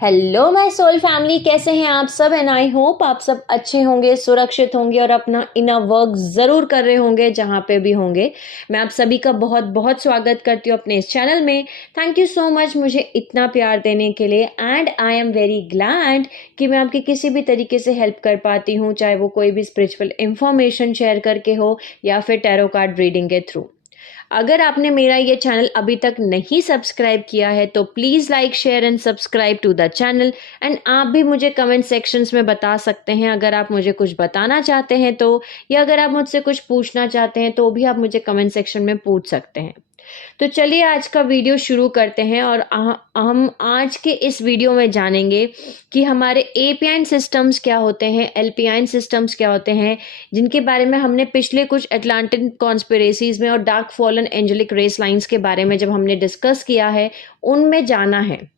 Hello my soul family, कैसे हैं आप सब। एंड आई होप आप सब अच्छे होंगे, सुरक्षित होंगे और अपना इनर वर्क ज़रूर कर रहे होंगे जहाँ पे भी होंगे। मैं आप सभी का बहुत बहुत स्वागत करती हूँ अपने इस चैनल में। थैंक यू सो मच मुझे इतना प्यार देने के लिए। And I am very glad कि मैं आपकी किसी भी तरीके से हेल्प कर पाती हूँ, चाहे वो कोई भी स्पिरिचुअल इंफॉर्मेशन शेयर करके हो या फिर टैरो कार्ड रीडिंग के थ्रू। अगर आपने मेरा ये चैनल अभी तक नहीं सब्सक्राइब किया है तो please like share and subscribe to the channel. And आप भी मुझे कमेंट सेक्शंस में बता सकते हैं अगर आप मुझे कुछ बताना चाहते हैं तो, या अगर आप मुझसे कुछ पूछना चाहते हैं तो भी आप मुझे कमेंट सेक्शन में पूछ सकते हैं। तो चलिए आज का वीडियो शुरू करते हैं और हम आज के इस वीडियो में जानेंगे कि हमारे एपीआईन सिस्टम्स क्या होते हैं, एलपीआईन सिस्टम्स क्या होते हैं, जिनके बारे में हमने पिछले कुछ अटलांटिक कॉन्स्पिरेसीज में और dark fallen angelic race lines के बारे में जब हमने डिस्कस किया है उनमें जाना है।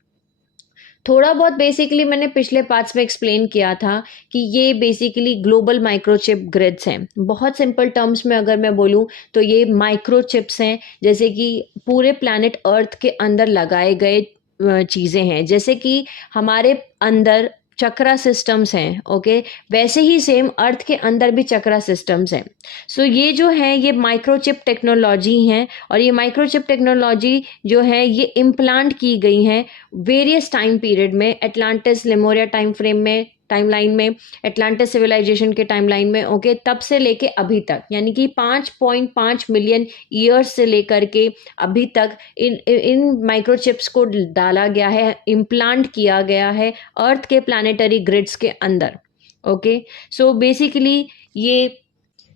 थोड़ा बहुत बेसिकली मैंने पिछले पार्ट्स में एक्सप्लेन किया था कि ये बेसिकली ग्लोबल माइक्रोचिप ग्रिड्स हैं। बहुत सिंपल टर्म्स में अगर मैं बोलूँ तो ये माइक्रोचिप्स हैं, जैसे कि पूरे प्लैनेट अर्थ के अंदर लगाए गए चीज़ें हैं। जैसे कि हमारे अंदर चक्रा सिस्टम्स हैं, ओके, वैसे ही सेम अर्थ के अंदर भी चक्रा सिस्टम्स हैं। सो ये जो है ये माइक्रोचिप टेक्नोलॉजी हैं, और ये माइक्रोचिप टेक्नोलॉजी जो है ये इम्प्लांट की गई हैं वेरियस टाइम पीरियड में, एटलांटिस लेमोरिया टाइम फ्रेम में, टाइमलाइन में, एटलांटिस सिविलाइजेशन के टाइमलाइन में, ओके, तब से लेके अभी तक, यानी कि 5.5 मिलियन ईयर्स से लेकर के अभी तक इन माइक्रोचिप्स को डाला गया है, इम्प्लांट किया गया है अर्थ के प्लानिटरी ग्रिड्स के अंदर। ओके, सो बेसिकली ये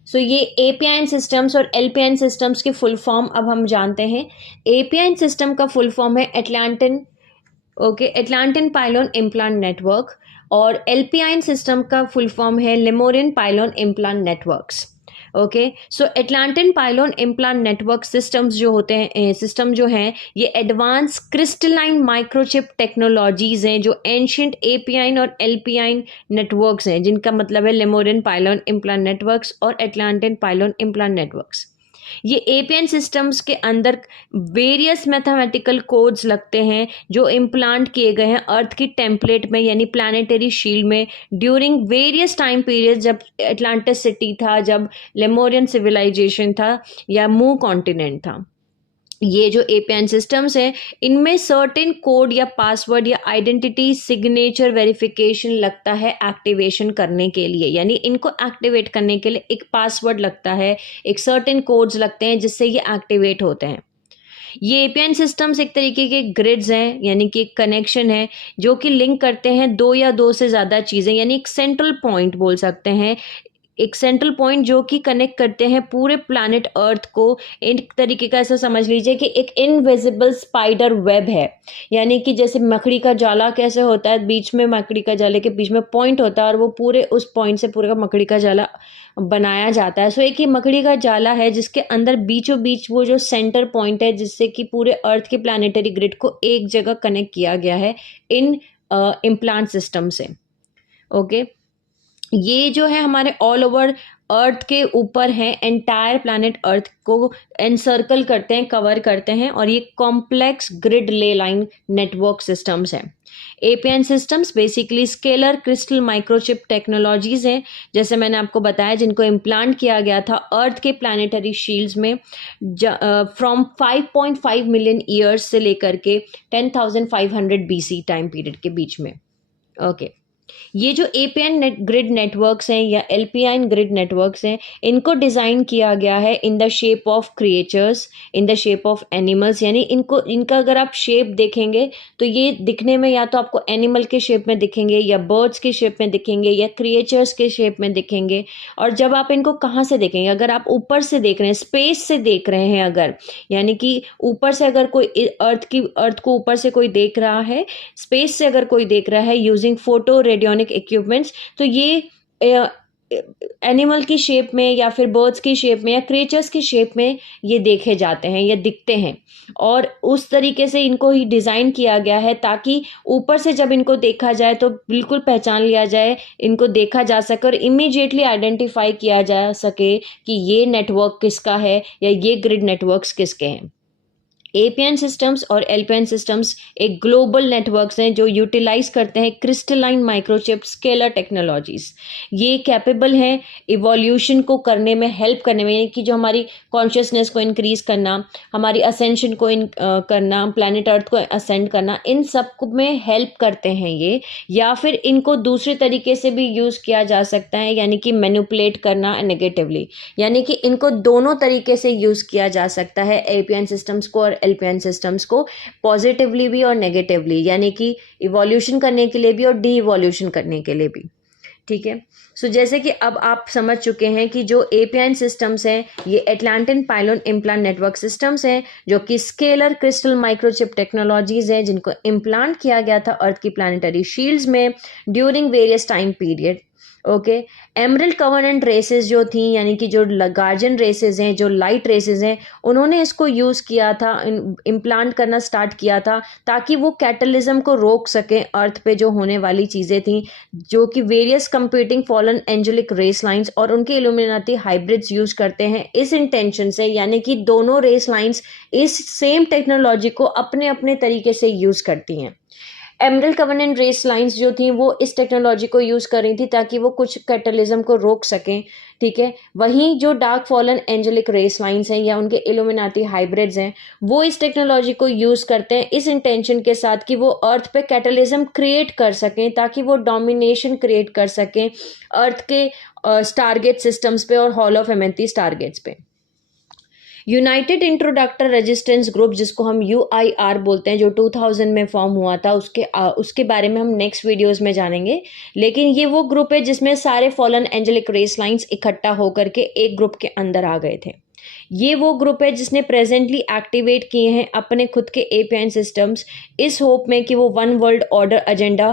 एपीआईन सिस्टम्स और एलपीआईन सिस्टम्स के फुल फॉर्म अब हम जानते हैं। एपीआईन सिस्टम का फुल फॉर्म है एटलांटिन पाइलोन इम्प्लांट नेटवर्क, और एलपीआईन सिस्टम का फुल फॉर्म है लेमोरियन पाइलोन इम्प्लांट नेटवर्क्स। ओके, सो एटलांटिन पाइलोन इम्प्लांट नेटवर्क सिस्टम्स जो होते हैं, सिस्टम जो हैं, ये एडवांस क्रिस्टलाइन माइक्रोचिप टेक्नोलॉजीज हैं जो एंशियंट एपीआईन और एलपीआईन नेटवर्क्स हैं, जिनका मतलब है लेमोरियन पाइलोन इम्प्लांट नेटवर्क्स और एटलांटिन पाइलोन इम्प्लांट नेटवर्क्स। ये एपीएन सिस्टम्स के अंदर वेरियस मैथमेटिकल कोड्स लगते हैं जो इम्प्लांट किए गए हैं अर्थ की टेम्पलेट में, यानी प्लानिटरी शील्ड में, ड्यूरिंग वेरियस टाइम पीरियड, जब एटलांटिस सिटी था, जब लेमोरियन सिविलाइजेशन था, या मू कॉन्टिनेंट था। ये जो एपीआईन सिस्टम्स हैं इनमें सर्टेन कोड या पासवर्ड या आइडेंटिटी सिग्नेचर वेरिफिकेशन लगता है एक्टिवेशन करने के लिए, यानी इनको एक्टिवेट करने के लिए एक पासवर्ड लगता है, एक सर्टेन कोड्स लगते हैं जिससे ये एक्टिवेट होते हैं। ये एपीआईन सिस्टम्स एक तरीके के ग्रिड्स हैं, यानी कि एक कनेक्शन है जो कि लिंक करते हैं दो या दो से ज़्यादा चीज़ें, यानी एक सेंट्रल पॉइंट बोल सकते हैं, एक सेंट्रल पॉइंट जो कि कनेक्ट करते हैं पूरे प्लैनेट अर्थ को। एक तरीके का ऐसा समझ लीजिए कि एक इनविजिबल स्पाइडर वेब है, यानी कि जैसे मकड़ी का जाला कैसे होता है, बीच में मकड़ी का जाले के बीच में पॉइंट होता है और वो पूरे उस पॉइंट से पूरे का मकड़ी का जाला बनाया जाता है। सो एक ही मकड़ी का जाला है जिसके अंदर बीचों बीच वो जो सेंटर पॉइंट है, जिससे कि पूरे अर्थ के प्लानिटरी ग्रिड को एक जगह कनेक्ट किया गया है इन इम्प्लांट सिस्टम से। ओके, ये जो है हमारे ऑल ओवर अर्थ के ऊपर है, एंटायर प्लैनेट अर्थ को एनसर्कल करते हैं, कवर करते हैं, और ये कॉम्प्लेक्स ग्रिड ले लाइन नेटवर्क सिस्टम्स हैं। APIN systems basically scalar crystal microchip technologies हैं, जैसे मैंने आपको बताया, जिनको इम्प्लांट किया गया था अर्थ के प्लानिटरी शील्ड्स में फ्रॉम 5.5 मिलियन ईयर्स से लेकर के 10,500 बीसी टाइम पीरियड के बीच में। ओके, ये जो एपीआईन ग्रिड नेटवर्क्स हैं या एलपीआईन ग्रिड नेटवर्क्स हैं, इनको डिज़ाइन किया गया है in the shape of creatures, in the shape of animals, यानी इनका अगर आप शेप देखेंगे तो ये दिखने में या तो आपको एनिमल के शेप में दिखेंगे, या बर्ड्स के शेप में दिखेंगे, या क्रिएचर्स के शेप में दिखेंगे। और जब आप इनको कहाँ से देखेंगे, अगर आप ऊपर से देख रहे हैं, स्पेस से देख रहे हैं अगर, यानी कि ऊपर से अगर कोई अर्थ को ऊपर से कोई देख रहा है, स्पेस से अगर कोई देख रहा है यूजिंग फोटो रेडियोनिक इक्विपमेंट्स, तो ये एनिमल की शेप में या फिर बर्ड्स की शेप में या क्रिएचर्स की शेप में ये देखे जाते हैं या दिखते हैं। और उस तरीके से इनको ही डिज़ाइन किया गया है ताकि ऊपर से जब इनको देखा जाए तो बिल्कुल पहचान लिया जाए, इनको देखा जा सके और इमीडिएटली आइडेंटिफाई किया जा सके कि ये नेटवर्क किसका है या ये ग्रिड नेटवर्क्स किसके हैं। एपीएन सिस्टम्स और एलपीएन सिस्टम्स एक ग्लोबल नेटवर्क्स हैं जो यूटिलाइज करते हैं क्रिस्टलाइन माइक्रोचिप स्केलर टेक्नोलॉजीज। ये कैपेबल हैं इवोल्यूशन को करने में, हेल्प करने में, कि जो हमारी कॉन्शियसनेस को इंक्रीज करना, हमारी असेंशन को करना, प्लैनेट अर्थ को असेंड करना, इन सब में हेल्प करते हैं ये। या फिर इनको दूसरे तरीके से भी यूज़ किया जा सकता है, यानी कि मैनिपुलेट करना नेगेटिवली, यानी कि इनको दोनों तरीके से यूज़ किया जा सकता है एपीएन सिस्टम्स को और एलपीएन सिस्टम्स को, पॉजिटिवली भी और नेगेटिवली, यानी कि इवोल्यूशन करने के लिए भी और डी इवोल्यूशन करने के लिए भी। ठीक है, सो जैसे कि अब आप समझ चुके हैं कि जो एपीएन सिस्टम्स हैं ये एटलांटिन पाइलोन इम्प्लांट नेटवर्क सिस्टम्स हैं जो कि स्केलर क्रिस्टल माइक्रोचिप टेक्नोलॉजीज हैं जिनको इम्प्लांट किया गया था अर्थ की प्लानिटरी शील्ड्स में during various time period. Okay, emerald covenant races जो थी, यानी कि जो गार्जियन रेसेस हैं, जो लाइट रेसेस हैं, उन्होंने इसको यूज़ किया था, इम्प्लांट करना स्टार्ट किया था ताकि वो कैटलिज्म को रोक सकें अर्थ पे जो होने वाली चीज़ें थी, जो कि various competing fallen angelic race lines और उनके इल्यूमिनाटी हाइब्रिड्स यूज़ करते हैं इस इंटेंशन से, यानी कि दोनों रेस लाइंस इस सेम टेक्नोलॉजी को अपने अपने तरीके से यूज़ करती हैं। एमरल्ड कवर्नेंट रेस लाइंस जो थी वो इस टेक्नोलॉजी को यूज़ कर रही थी ताकि वो कुछ कैटलिज्म को रोक सकें। ठीक है, वहीं जो dark fallen angelic race lines हैं या उनके इल्यूमिनाटी हाइब्रिड्स हैं वो इस टेक्नोलॉजी को यूज़ करते हैं इस इंटेंशन के साथ कि वो अर्थ पे कैटलिज्म क्रिएट कर सकें ताकि वो डोमिनेशन क्रिएट कर सकें अर्थ के स्टारगेट सिस्टम्स पे और हॉल ऑफ एमेंथी स्टारगेट्स पे। यूनाइटेड इंट्रोडक्टर रेजिस्टेंस ग्रुप, जिसको हम UIR बोलते हैं, जो 2000 में फॉर्म हुआ था, उसके बारे में हम नेक्स्ट वीडियोस में जानेंगे। लेकिन ये वो ग्रुप है जिसमें सारे फॉलन एंजेलिक रेस लाइंस इकट्ठा होकर के एक ग्रुप के अंदर आ गए थे। ये वो ग्रुप है जिसने प्रेजेंटली एक्टिवेट किए हैं अपने खुद के एपीएन सिस्टम्स इस होप में कि वो one world order agenda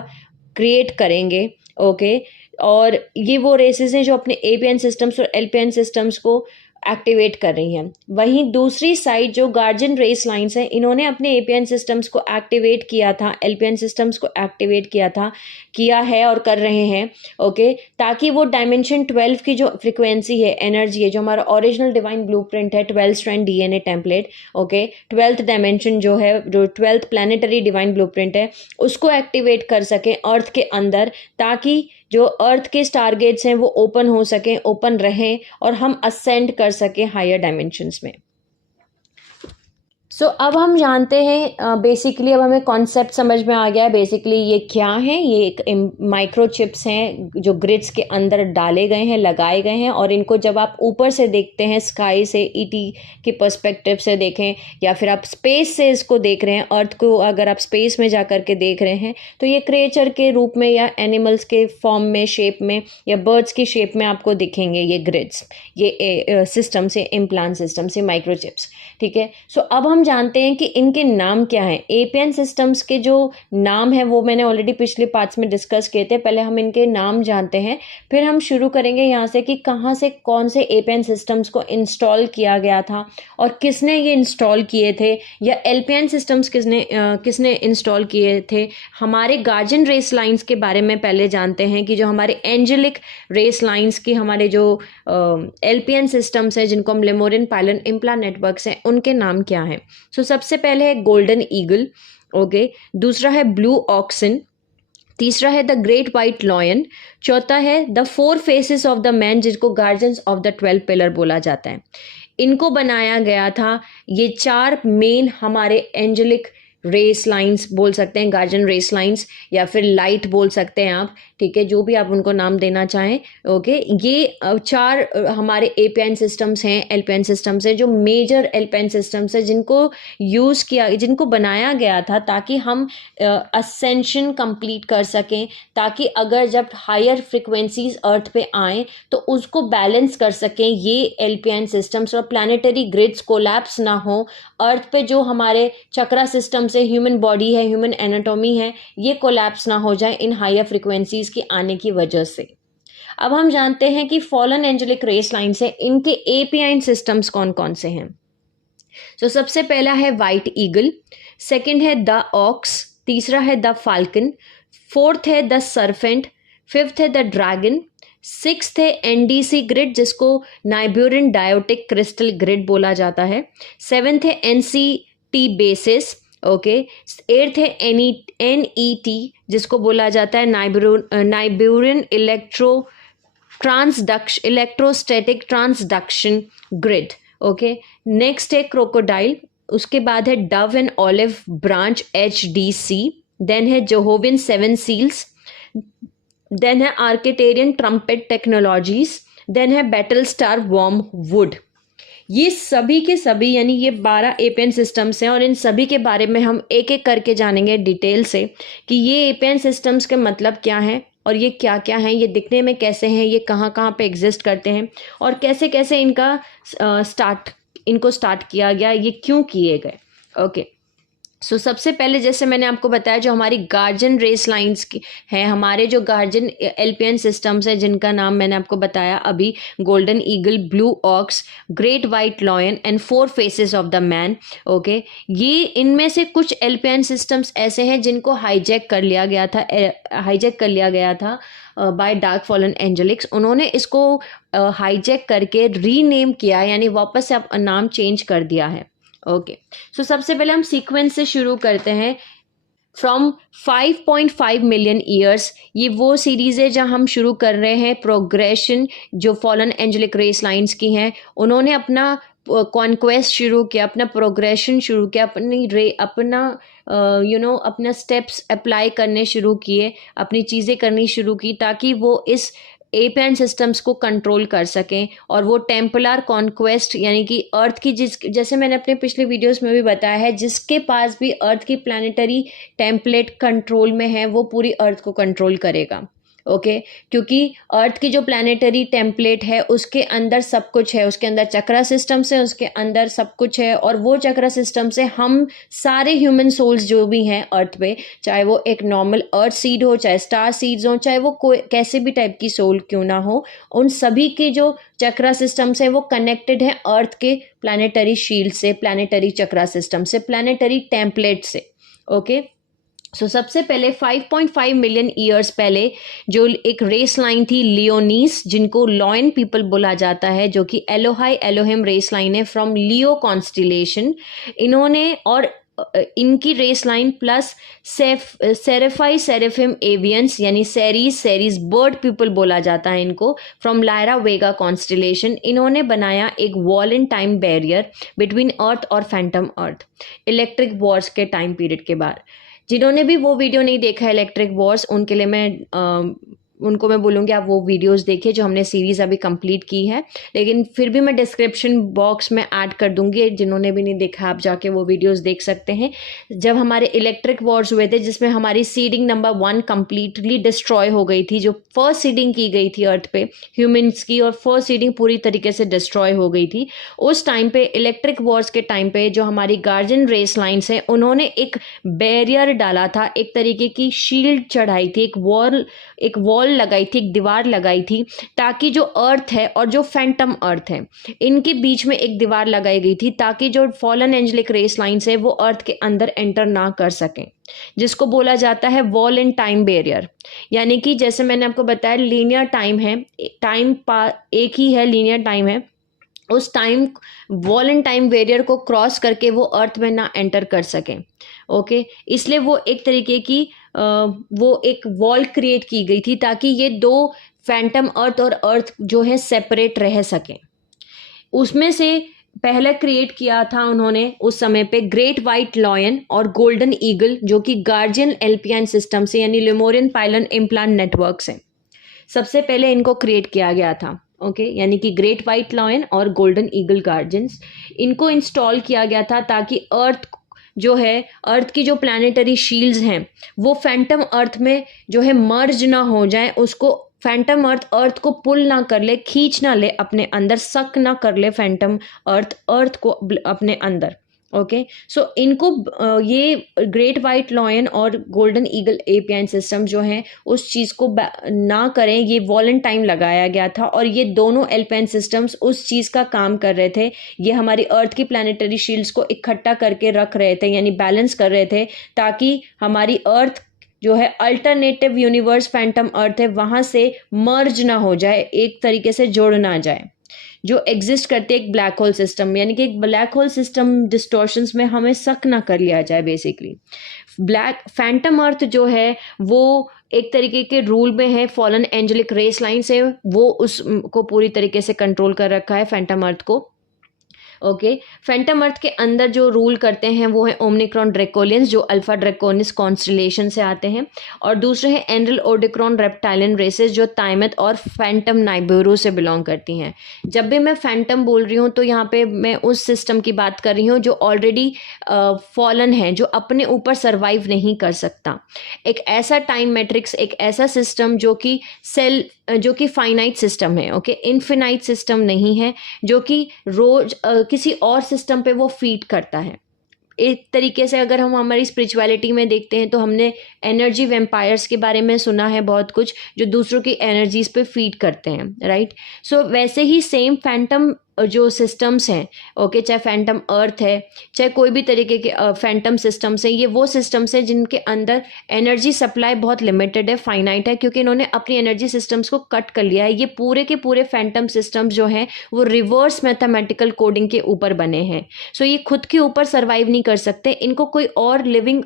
create करेंगे। ओके, और ये वो रेसेस हैं जो अपने एपीएन सिस्टम्स और एलपीएन सिस्टम्स को एक्टिवेट कर रही हैं। वहीं दूसरी साइड जो गार्जियन रेस लाइंस हैं, इन्होंने अपने एपीएन सिस्टम्स को एक्टिवेट किया था, एलपीएन सिस्टम्स को एक्टिवेट किया है और कर रहे हैं। ओके, ताकि वो डायमेंशन 12 की जो फ्रिक्वेंसी है, एनर्जी है, जो हमारा ओरिजिनल डिवाइन ब्लूप्रिंट है, 12 strand DNA template, okay, 12th dimension जो है, जो 12th प्लानिटरी डिवाइन ब्लूप्रिंट है, उसको एक्टिवेट कर सकें अर्थ के अंदर, ताकि जो अर्थ के स्टारगेट्स हैं वो ओपन हो सकें, ओपन रहें और हम असेंड कर सकें हायर डायमेंशंस में। सो अब हम जानते हैं बेसिकली, अब हमें कॉन्सेप्ट समझ में आ गया है बेसिकली ये क्या है। ये एक माइक्रोचिप्स हैं जो ग्रिड्स के अंदर डाले गए हैं, लगाए गए हैं, और इनको जब आप ऊपर से देखते हैं, स्काई से, ईटी के पर्सपेक्टिव से देखें, या फिर आप स्पेस से इसको देख रहे हैं, अर्थ को अगर आप स्पेस में जा कर के देख रहे हैं, तो ये क्रिएचर के रूप में या एनिमल्स के फॉर्म में, शेप में, या बर्ड्स की शेप में आपको दिखेंगे ये ग्रिड्स, ये सिस्टम से, इम्प्लांट सिस्टम से माइक्रोचिप्स। ठीक है, सो अब हम जानते हैं कि इनके नाम क्या हैं। एपीएन सिस्टम्स के जो नाम है वो मैंने ऑलरेडी पिछले पार्ट्स में डिस्कस किए थे। पहले हम इनके नाम जानते हैं, फिर हम शुरू करेंगे यहाँ से कि कहाँ से कौन से एपीएन सिस्टम्स को इंस्टॉल किया गया था और किसने ये इंस्टॉल किए थे, या एलपीएन सिस्टम्स किसने इंस्टॉल किए थे। हमारे गार्जियन रेस लाइंस के बारे में पहले जानते हैं कि जो हमारे एंजेलिक रेस लाइंस की हमारे जो एलपीएन सिस्टम्स हैं जिनको हम लेमोरियन पाइलोन इम्प्लांट नेटवर्क्स हैं, उनके नाम क्या हैं। सो सबसे पहले है गोल्डन ईगल, ओके, दूसरा है ब्लू ऑक्सन, तीसरा है द ग्रेट वाइट लॉयन, चौथा है the 4 faces of the man, जिसको गार्जियंस ऑफ द 12 पिलर बोला जाता है। इनको बनाया गया था, ये 4 मेन हमारे एंजेलिक रेस लाइंस बोल सकते हैं, गार्जियन रेस लाइंस, या फिर लाइट बोल सकते हैं आप, ठीक है, जो भी आप उनको नाम देना चाहें। ओके, ये 4 हमारे एपीएन सिस्टम्स हैं, एलपीएन सिस्टम्स हैं, जो मेजर एलपीएन सिस्टम्स हैं जिनको बनाया गया था ताकि हम असेंशन कंप्लीट कर सकें, ताकि अगर जब हायर फ्रिक्वेंसीज अर्थ पे आएँ तो उसको बैलेंस कर सकें ये एलपीएन सिस्टम्स, और प्लानिटरी ग्रिड्स कोलैप्स ना हो, अर्थ पे जो हमारे चक्रा सिस्टम से ह्यूमन बॉडी है, ह्यूमन एनाटॉमी है, ये कोलैप्स ना हो जाए इन हायर फ्रिक्वेंसीज के आने की वजह से। अब हम जानते हैं कि फॉलन एंजेलिक रेस लाइन से इनके एपीएन सिस्टम्स कौन कौन से हैं। तो सबसे पहला है वाइट ईगल, सेकंड है द ऑक्स, तीसरा है द फाल्कन, फोर्थ है द सर्फेंट, फिफ्थ है द ड्रैगन, सिक्स्थ है एनडीसी ग्रिड, जिसको नाइब्यूरिन डायोटिक क्रिस्टल ग्रिड बोला जाता है, सेवेंथ है NC T basis, okay. Eighth है NET, जिसको बोला जाता है Nibiruan electrostatic transduction grid, okay. Next है क्रोकोडाइल, उसके बाद है dove and olive branch HDC, then है जोहोविन 7 सील्स, देन है आर्किटेरियन ट्रम्पेट टेक्नोलॉजीज, देन है बैटल स्टार वर्म वुड। ये सभी के सभी यानी ये 12 एपीएन सिस्टम्स हैं और इन सभी के बारे में हम एक एक करके जानेंगे डिटेल से कि ये एपीएन सिस्टम्स के मतलब क्या हैं और ये क्या क्या हैं, ये दिखने में कैसे हैं, ये कहाँ कहाँ पे एग्जिस्ट करते हैं और कैसे कैसे इनको स्टार्ट किया गया, ये क्यों किए गए, ओके। सो सबसे पहले जैसे मैंने आपको बताया, जो हमारी गार्जियन रेस लाइंस की हैं, हमारे जो गार्जियन एल्पियन सिस्टम्स हैं जिनका नाम मैंने आपको बताया अभी, golden eagle, blue ox, great white lion and 4 faces of the man, okay. ये इनमें से कुछ एल्पियन सिस्टम्स ऐसे हैं जिनको हाईजैक कर लिया गया था बाय डार्क फॉलन एंजेलिक्स। उन्होंने इसको हाईजैक करके रीनेम किया, यानी वापस से नाम चेंज कर दिया है, ओके। सो सबसे पहले हम सीक्वेंस से शुरू करते हैं। फ्रॉम 5.5 मिलियन ईयर्स, ये वो सीरीज है जहां हम शुरू कर रहे हैं प्रोग्रेशन जो फॉलन एंजेलिक रेस लाइंस की हैं। उन्होंने अपना कॉन्क्वेस्ट शुरू किया, अपना प्रोग्रेशन शुरू किया, अपना स्टेप्स अप्लाई करने शुरू किए, अपनी चीज़ें करनी शुरू की ताकि वो इस एपीएन सिस्टम्स को कंट्रोल कर सकें। और वो टेम्पलर कॉन्क्वेस्ट यानी कि अर्थ की जैसे मैंने अपने पिछले वीडियोस में भी बताया है, जिसके पास भी अर्थ की प्लानिटरी टेम्पलेट कंट्रोल में है वो पूरी अर्थ को कंट्रोल करेगा, ओके। क्योंकि अर्थ की जो प्लानिटरी टेम्पलेट है उसके अंदर सब कुछ है, उसके अंदर चक्रा सिस्टम से उसके अंदर सब कुछ है और वो चक्रा सिस्टम से हम सारे ह्यूमन सोल्स जो भी हैं अर्थ पे, चाहे वो एक नॉर्मल अर्थ सीड हो, चाहे स्टार सीड्स हो, चाहे वो कोई कैसे भी टाइप की सोल क्यों ना हो, उन सभी के जो चक्रा सिस्टम से वो कनेक्टेड है अर्थ के प्लानिटरी शील्ड से, प्लानिटरी चक्रा सिस्टम से, प्लानिटरी टेम्पलेट से, ओके। सो सबसे पहले 5.5 मिलियन ईयर्स पहले जो एक रेस लाइन थी लियोनीस, जिनको लॉयन पीपल बोला जाता है, जो कि एलोहाई एलोहिम रेस लाइन है फ्रॉम लियो कॉन्स्टिलेशन। इन्होंने और इनकी रेस लाइन प्लस सेरेफाई सेरेफिम एवियंस यानी सेरीज बर्ड पीपल बोला जाता है इनको, फ्रॉम लायरा वेगा कॉन्स्टिलेशन। इन्होंने बनाया एक wall in time barrier between earth और फैंटम अर्थ इलेक्ट्रिक वॉर्स के टाइम पीरियड के बाद। जिन्होंने भी वो वीडियो नहीं देखा इलेक्ट्रिक वॉर्स, उनके लिए उनको मैं बोलूँगी आप वो वीडियोस देखिए जो हमने सीरीज़ अभी कंप्लीट की है, लेकिन फिर भी मैं डिस्क्रिप्शन बॉक्स में ऐड कर दूंगी, जिन्होंने भी नहीं देखा आप जाके वो वीडियोस देख सकते हैं। जब हमारे इलेक्ट्रिक वॉर्स हुए थे जिसमें हमारी सीडिंग नंबर 1 कंप्लीटली डिस्ट्रॉय हो गई थी, जो फर्स्ट सीडिंग की गई थी अर्थ पे ह्यूमन्स की, और फर्स्ट सीडिंग पूरी तरीके से डिस्ट्रॉय हो गई थी। उस टाइम पे इलेक्ट्रिक वॉर्स के टाइम पे जो हमारी गार्जियन रेस लाइन्स हैं उन्होंने एक बैरियर डाला था, एक तरीके की शील्ड चढ़ाई थी, एक वॉल लगाई थी, एक दीवार लगाई थी, ताकि जो अर्थ है और जो फैंटम अर्थ है इनके बीच में एक दीवार लगाई गई थी, ताकि जो फॉलन एंजेलिक रेस लाइन्स है वो अर्थ के अंदर एंटर ना कर सकें, जिसको बोला जाता है वॉल इन टाइम बैरियर। यानी कि जैसे मैंने आपको बताया लीनियर टाइम है, एक ही है, लीनियर टाइम है, उस time wall in time barrier को क्रॉस करके वो अर्थ में ना एंटर कर सकें, ओके। इसलिए वो एक तरीके की वो एक वॉल क्रिएट की गई थी ताकि ये दो फैंटम अर्थ और अर्थ जो है सेपरेट रह सकें। उसमें से पहला क्रिएट किया था उन्होंने उस समय पे ग्रेट वाइट लॉयन और गोल्डन ईगल, जो कि गार्जियन एल्पियन सिस्टम से यानी लेमोरियन पाइलन इम्प्लांट नेटवर्क से सबसे पहले इनको क्रिएट किया गया था, ओके। यानी कि ग्रेट वाइट लॉयन और गोल्डन ईगल गार्जियंस, इनको इंस्टॉल किया गया था ताकि अर्थ जो है, अर्थ की जो प्लानिटरी शील्ड्स हैं वो फैंटम अर्थ में जो है मर्ज ना हो जाए, उसको फैंटम अर्थ को पुल ना कर ले, खींच ना ले अपने अंदर, सक ना कर ले फैंटम अर्थ को अपने अंदर, ओके। सो इनको ये ग्रेट वाइट लॉयन और गोल्डन ईगल एपियन सिस्टम जो हैं उस चीज़ को ना करें, ये वॉलेंटाइन लगाया गया था। और ये दोनों एल्पियन सिस्टम्स उस चीज़ का काम कर रहे थे, ये हमारी अर्थ की प्लानिटरी शील्ड्स को इकट्ठा करके रख रहे थे, यानी बैलेंस कर रहे थे, ताकि हमारी अर्थ जो है अल्टरनेटिव यूनिवर्स फैंटम अर्थ है वहाँ से मर्ज ना हो जाए, एक तरीके से जोड़ ना जाए। जो एग्जिस्ट करते हैं एक ब्लैक होल सिस्टम, यानी कि एक ब्लैक होल सिस्टम डिस्टॉर्शंस में हमें शक ना कर लिया जाए बेसिकली। ब्लैक फैंटम अर्थ जो है वो एक तरीके के रूल में है, फॉलन एंजेलिक रेस लाइन से वो उसको पूरी तरीके से कंट्रोल कर रखा है फैंटम अर्थ को। ओके, फैंटम अर्थ के अंदर जो रूल करते हैं वो है ओमनिक्रॉन ड्रैकोलियंस जो अल्फा ड्रैकोनिस कॉन्स्टलेशन से आते हैं, और दूसरे हैं एनरल ओडिक्रॉन रेप्टाइलियन रेसेस जो ताइमथ और फैंटम नाइबेरू से बिलोंग करती हैं। जब भी मैं फैंटम बोल रही हूँ तो यहाँ पे मैं उस सिस्टम की बात कर रही हूँ जो ऑलरेडी फॉलन है, जो अपने ऊपर सर्वाइव नहीं कर सकता। एक ऐसा टाइम मैट्रिक्स, एक ऐसा सिस्टम जो कि फाइनाइट सिस्टम है, ओके, इनफिनाइट सिस्टम नहीं है, जो कि रोज किसी और सिस्टम पे वो फीड करता है। एक तरीके से अगर हम हमारी स्पिरिचुअलिटी में देखते हैं तो हमने एनर्जी वेम्पायर्स के बारे में सुना है बहुत कुछ, जो दूसरों की एनर्जीज पे फीड करते हैं, राइट। सो वैसे ही सेम फैंटम जो सिस्टम्स हैं, ओके, चाहे फैंटम अर्थ है, चाहे कोई भी तरीके के फैंटम सिस्टम्स हैं, ये वो सिस्टम्स हैं जिनके अंदर एनर्जी सप्लाई बहुत लिमिटेड है, फाइनाइट है, क्योंकि इन्होंने अपनी एनर्जी सिस्टम्स को कट कर लिया है। ये पूरे के पूरे फैंटम सिस्टम्स जो हैं वो रिवर्स मैथमेटिकल कोडिंग के ऊपर बने हैं। सो ये खुद के ऊपर सर्वाइव नहीं कर सकते, इनको कोई और लिविंग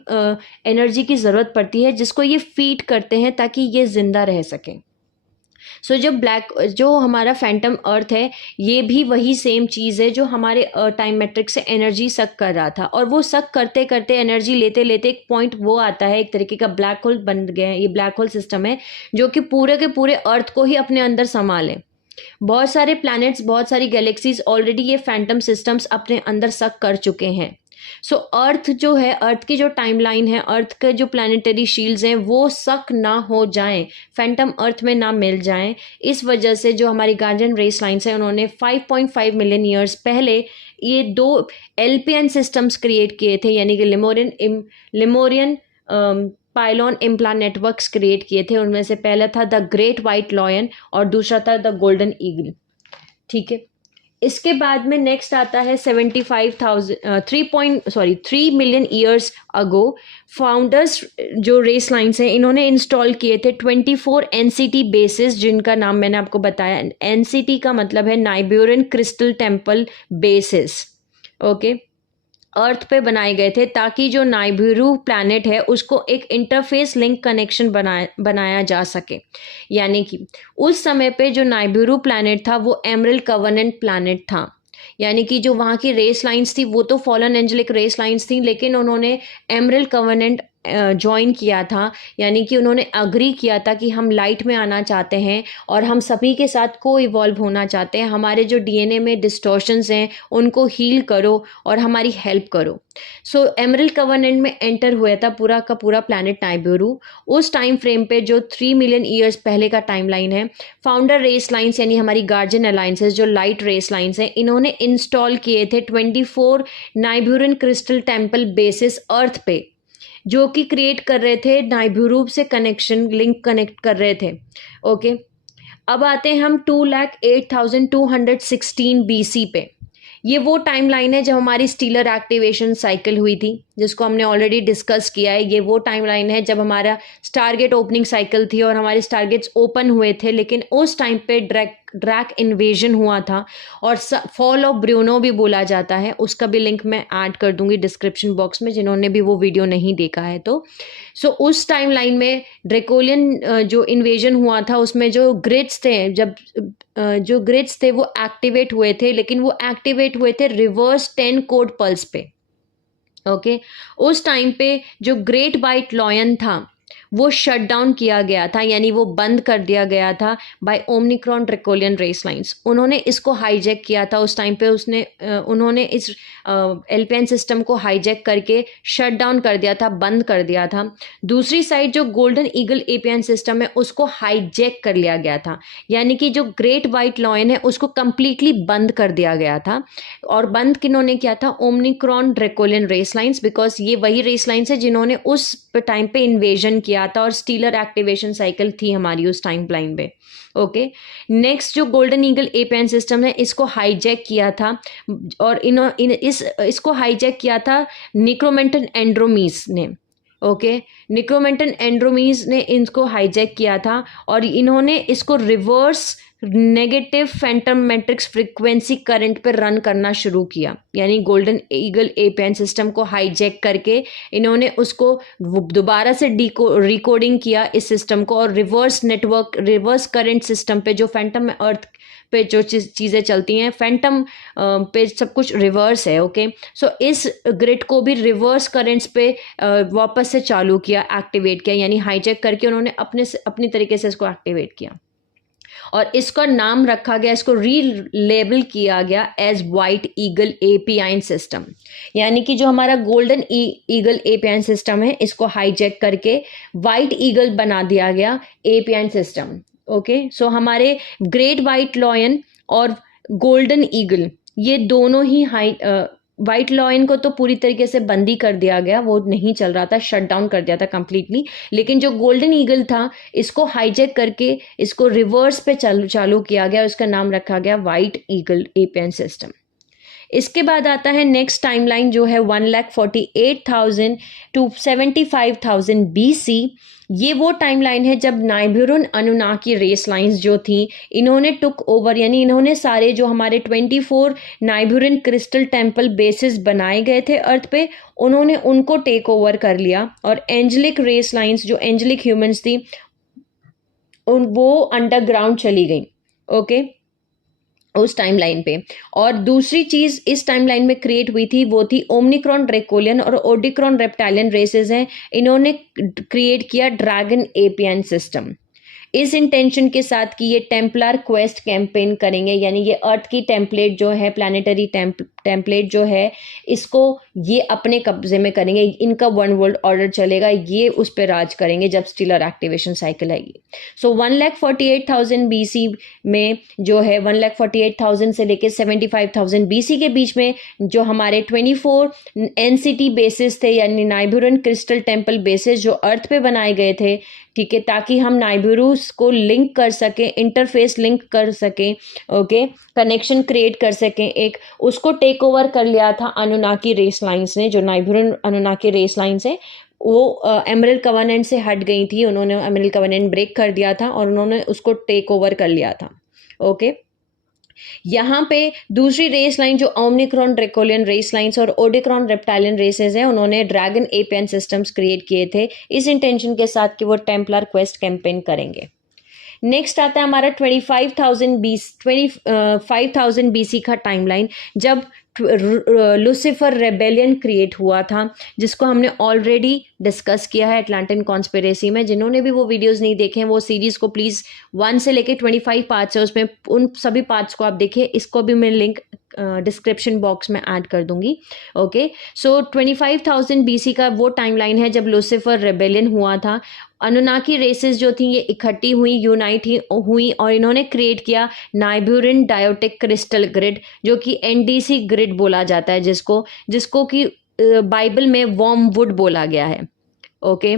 एनर्जी की ज़रूरत पड़ती है जिसको ये फीड करते हैं ताकि ये जिंदा रह सकें। सो जो हमारा फैंटम अर्थ है ये भी वही सेम चीज़ है जो हमारे टाइम मैट्रिक्स से एनर्जी सक कर रहा था, और वो सक करते करते एनर्जी लेते लेते एक पॉइंट वो आता है, एक तरीके का ब्लैक होल बन गया है। ये ब्लैक होल सिस्टम है जो कि पूरे के पूरे अर्थ को ही अपने अंदर संभाले। बहुत सारे प्लैनेट्स, बहुत सारी गैलेक्सीज ऑलरेडी ये फैंटम सिस्टम्स अपने अंदर सक कर चुके हैं। सो अर्थ जो है, अर्थ की जो टाइमलाइन है, अर्थ के जो प्लानिटरी शील्ड्स हैं वो सक ना हो जाएं, फैंटम अर्थ में ना मिल जाएं। इस वजह से जो हमारी गार्डियन रेस लाइन्स है उन्होंने 5.5 मिलियन ईयर्स पहले ये 2 एलपीएन सिस्टम्स क्रिएट किए थे, यानी कि लिमोरियन पाइलॉन इम्प्लांट नेटवर्क्स क्रिएट किए थे। उनमें से पहला था द ग्रेट वाइट लॉयन और दूसरा था द गोल्डन ईगल, ठीक है। इसके बाद में नेक्स्ट आता है 3 मिलियन ईयर्स अगो फाउंडर्स जो रेस लाइन्स हैं इन्होंने इंस्टॉल किए थे 24 एनसीटी बेसिस, जिनका नाम मैंने आपको बताया। एनसीटी का मतलब है नाइबेरियन क्रिस्टल टेम्पल बेसिस, ओके, अर्थ पे बनाए गए थे ताकि जो नाइबिरू प्लैनेट है उसको एक इंटरफेस लिंक कनेक्शन बनाया जा सके। यानी कि उस समय पे जो नाइबिरू प्लैनेट था वो एमरल्ड कवर्नेंट प्लैनेट था, यानी कि जो वहाँ की रेस लाइन्स थी वो तो फॉलन एंजेलिक रेस लाइन्स थी, लेकिन उन्होंने एमरल्ड कवर्नेंट ज्वाइन किया था, यानी कि उन्होंने अग्री किया था कि हम लाइट में आना चाहते हैं और हम सभी के साथ को इवॉल्व होना चाहते हैं। हमारे जो डीएनए में डिस्टॉर्शंस हैं उनको हील करो और हमारी हेल्प करो। सो एमरल्ड कवर्नेंट में एंटर हुआ था पूरा का पूरा प्लैनेट नाइबिरू। उस टाइम फ्रेम पे जो 3 मिलियन ईयर्स पहले का टाइमलाइन है, फाउंडर रेस लाइन्स यानी हमारी गार्जियन अलायंसेस जो लाइट रेस लाइन्स हैं इन्होंने इंस्टॉल किए थे 24 नाइबिरियन क्रिस्टल टेम्पल बेसिस अर्थ पे, जो कि क्रिएट कर रहे थे नाइबिरू से कनेक्शन, लिंक कनेक्ट कर रहे थे, ओके। अब आते हैं हम 2,08,216 BC पे। ये वो टाइमलाइन है जब हमारी स्टीलर एक्टिवेशन साइकिल हुई थी, जिसको हमने ऑलरेडी डिस्कस किया है। ये वो टाइमलाइन है जब हमारा स्टारगेट ओपनिंग साइकिल थी और हमारे स्टारगेट्स ओपन हुए थे, लेकिन उस टाइम पे ड्रैक इन्वेजन हुआ था और फॉल ऑफ ब्रूनो भी बोला जाता है। उसका भी लिंक मैं ऐड कर दूंगी डिस्क्रिप्शन बॉक्स में, जिन्होंने भी वो वीडियो नहीं देखा है तो। सो उस टाइमलाइन में ड्रैकोलियन जो इन्वेजन हुआ था उसमें जो ग्रिड्स थे, जो ग्रिड्स थे वो एक्टिवेट हुए थे, लेकिन वो एक्टिवेट हुए थे रिवर्स 10 कोड पल्स पे, ओके। उस टाइम पे जो ग्रेट वाइट लॉयन था वो शट डाउन किया गया था, यानी वो बंद कर दिया गया था bye Omicron draconian race lines. उन्होंने इसको हाईजैक किया था उस टाइम पे, उन्होंने इस एलपीएन सिस्टम को हाईजैक करके शट डाउन कर दिया था, बंद कर दिया था। दूसरी साइड जो गोल्डन ईगल एपीएन सिस्टम है उसको हाईजैक कर लिया गया था, यानी कि जो ग्रेट वाइट लॉयन है उसको कंप्लीटली बंद कर दिया गया था। और बंद किन्होंने किया था? Omicron draconian race lines, because ये वही रेस लाइन्स है जिन्होंने उस टाइम पे इन्वेजन किया था और स्टीलर एक्टिवेशन साइकिल थी हमारी उस टाइम लाइन पे, ओके। नेक्स्ट जो गोल्डन ईगल एपीएन सिस्टम है इसको हाईजैक किया था, और इसको हाईजैक किया था निक्रोमेंटन एंड्रोमीस ने, ओके। निक्रोमेंटन एंड्रोमीज ने इनको हाईजैक किया था और इन्होंने इसको reverse negative Phantom matrix frequency current पर रन करना शुरू किया, यानी गोल्डन ईगल एपीआई सिस्टम को हाईजैक करके इन्होंने उसको दोबारा से रिकोडिंग किया इस सिस्टम को, और रिवर्स करंट सिस्टम पे जो फैंटम अर्थ पे जो चीज़ें चलती हैं फैंटम पे सब कुछ रिवर्स है। ओके, सो इस ग्रिड को भी रिवर्स करंट्स पे वापस से चालू किया, एक्टिवेट किया, यानी हाईजैक करके उन्होंने अपनी तरीके से इसको एक्टिवेट किया और इसका नाम रखा गया, इसको रीलेबल किया गया as white eagle API system, यानी कि जो हमारा गोल्डन ईगल एपीआई सिस्टम है इसको हाईजैक करके वाइट ईगल बना दिया गया एपीआई सिस्टम। ओके, सो हमारे ग्रेट वाइट लॉयन और गोल्डन ईगल ये दोनों ही वाइट लॉयन को तो पूरी तरीके से बंदी कर दिया गया, वो नहीं चल रहा था, शट डाउन कर दिया था कंप्लीटली, लेकिन जो गोल्डन ईगल था इसको हाईजैक करके इसको रिवर्स पे चालू किया गया, उसका नाम रखा गया वाइट ईगल एपीआई सिस्टम। इसके बाद आता है नेक्स्ट टाइमलाइन जो है 1,48,000 to 75,000 BC। ये वो टाइमलाइन है जब नाइबुरुन अनुनाकी रेस लाइंस जो थी इन्होंने टुक ओवर, यानी इन्होंने सारे जो हमारे 24 नाइबुरुन क्रिस्टल टेम्पल बेसिस बनाए गए थे अर्थ पे, उन्होंने उनको टेक ओवर कर लिया और एंजेलिक रेस लाइंस जो एंजेलिक ह्यूमंस थी वो अंडरग्राउंड चली गई। ओके, उस टाइमलाइन पे। और दूसरी चीज इस टाइमलाइन में क्रिएट हुई थी वो थी ओमनिक्रॉन ड्रेकोलियन और ओडिक्रॉन रेप्टालियन रेसेस हैं, इन्होंने क्रिएट किया ड्रैगन एपीआई सिस्टम इस इंटेंशन के साथ कि ये टेम्पलर क्वेस्ट कैंपेन करेंगे, यानी ये अर्थ की टेम्पलेट जो है प्लानिटरी टेम्पलेट जो है इसको ये अपने कब्जे में करेंगे, इनका वन वर्ल्ड ऑर्डर चलेगा, ये उस पर राज करेंगे जब स्टिलर एक्टिवेशन साइकिल आएगी। सो 1,48,000 BC में जो है 1,48,000 से लेकर 75,000 BC के बीच में जो हमारे 24 NCT बेसिस थे, यानी नाइबुरुन क्रिस्टल टेम्पल बेसिस जो अर्थ पे बनाए गए थे, ठीक है, ताकि हम नाइबुरुस को लिंक कर सकें, इंटरफेस लिंक कर सकें, ओके, कनेक्शन क्रिएट कर सकें एक, उसको टेक ओवर कर लिया था अनुनाकी रेस लाइंस ने। जो नाइबुरुन अनुनाकी रेस लाइंस है वो एमरल्ड कवेनेंट से हट गई थी, उन्होंने एमरल्ड कवेनेंट ब्रेक कर दिया था और उन्होंने उसको टेक ओवर कर लिया था। ओके, यहाँ पे दूसरी रेस लाइन जो ओमनिक्रॉन ड्रेकोलियन रेस लाइंस और ओडिक्रॉन रेप्टालियन रेसेस हैं, उन्होंने ड्रैगन एपीआई सिस्टम्स क्रिएट किए थे इस इंटेंशन के साथ कि वो टेम्पलर क्वेस्ट कैंपेन करेंगे। नेक्स्ट आता है हमारा 25,000 BC का टाइमलाइन, जब लूसीफर रेबेलियन क्रिएट हुआ था, जिसको हमने ऑलरेडी डिस्कस किया है एटलांटिन कॉन्स्पिरेसी में। जिन्होंने भी वो वीडियोस नहीं देखे हैं वो सीरीज़ को प्लीज़ 1 से लेके 25 पार्ट्स है, उसमें उन सभी पार्ट्स को आप देखिए, इसको भी मैं लिंक डिस्क्रिप्शन बॉक्स में ऐड कर दूंगी। ओके, सो 25,000 BC का वो टाइमलाइन है जब लूसीफर रेबेलियन हुआ था। अनुनाकी रेसेस जो थी ये इकट्ठी हुई, यूनाइट हुई और इन्होंने क्रिएट किया नाइबुरिन डायोटिक क्रिस्टल ग्रिड, जो कि NDC ग्रिड बोला जाता है, जिसको कि बाइबल में वर्मवुड बोला गया है। ओके,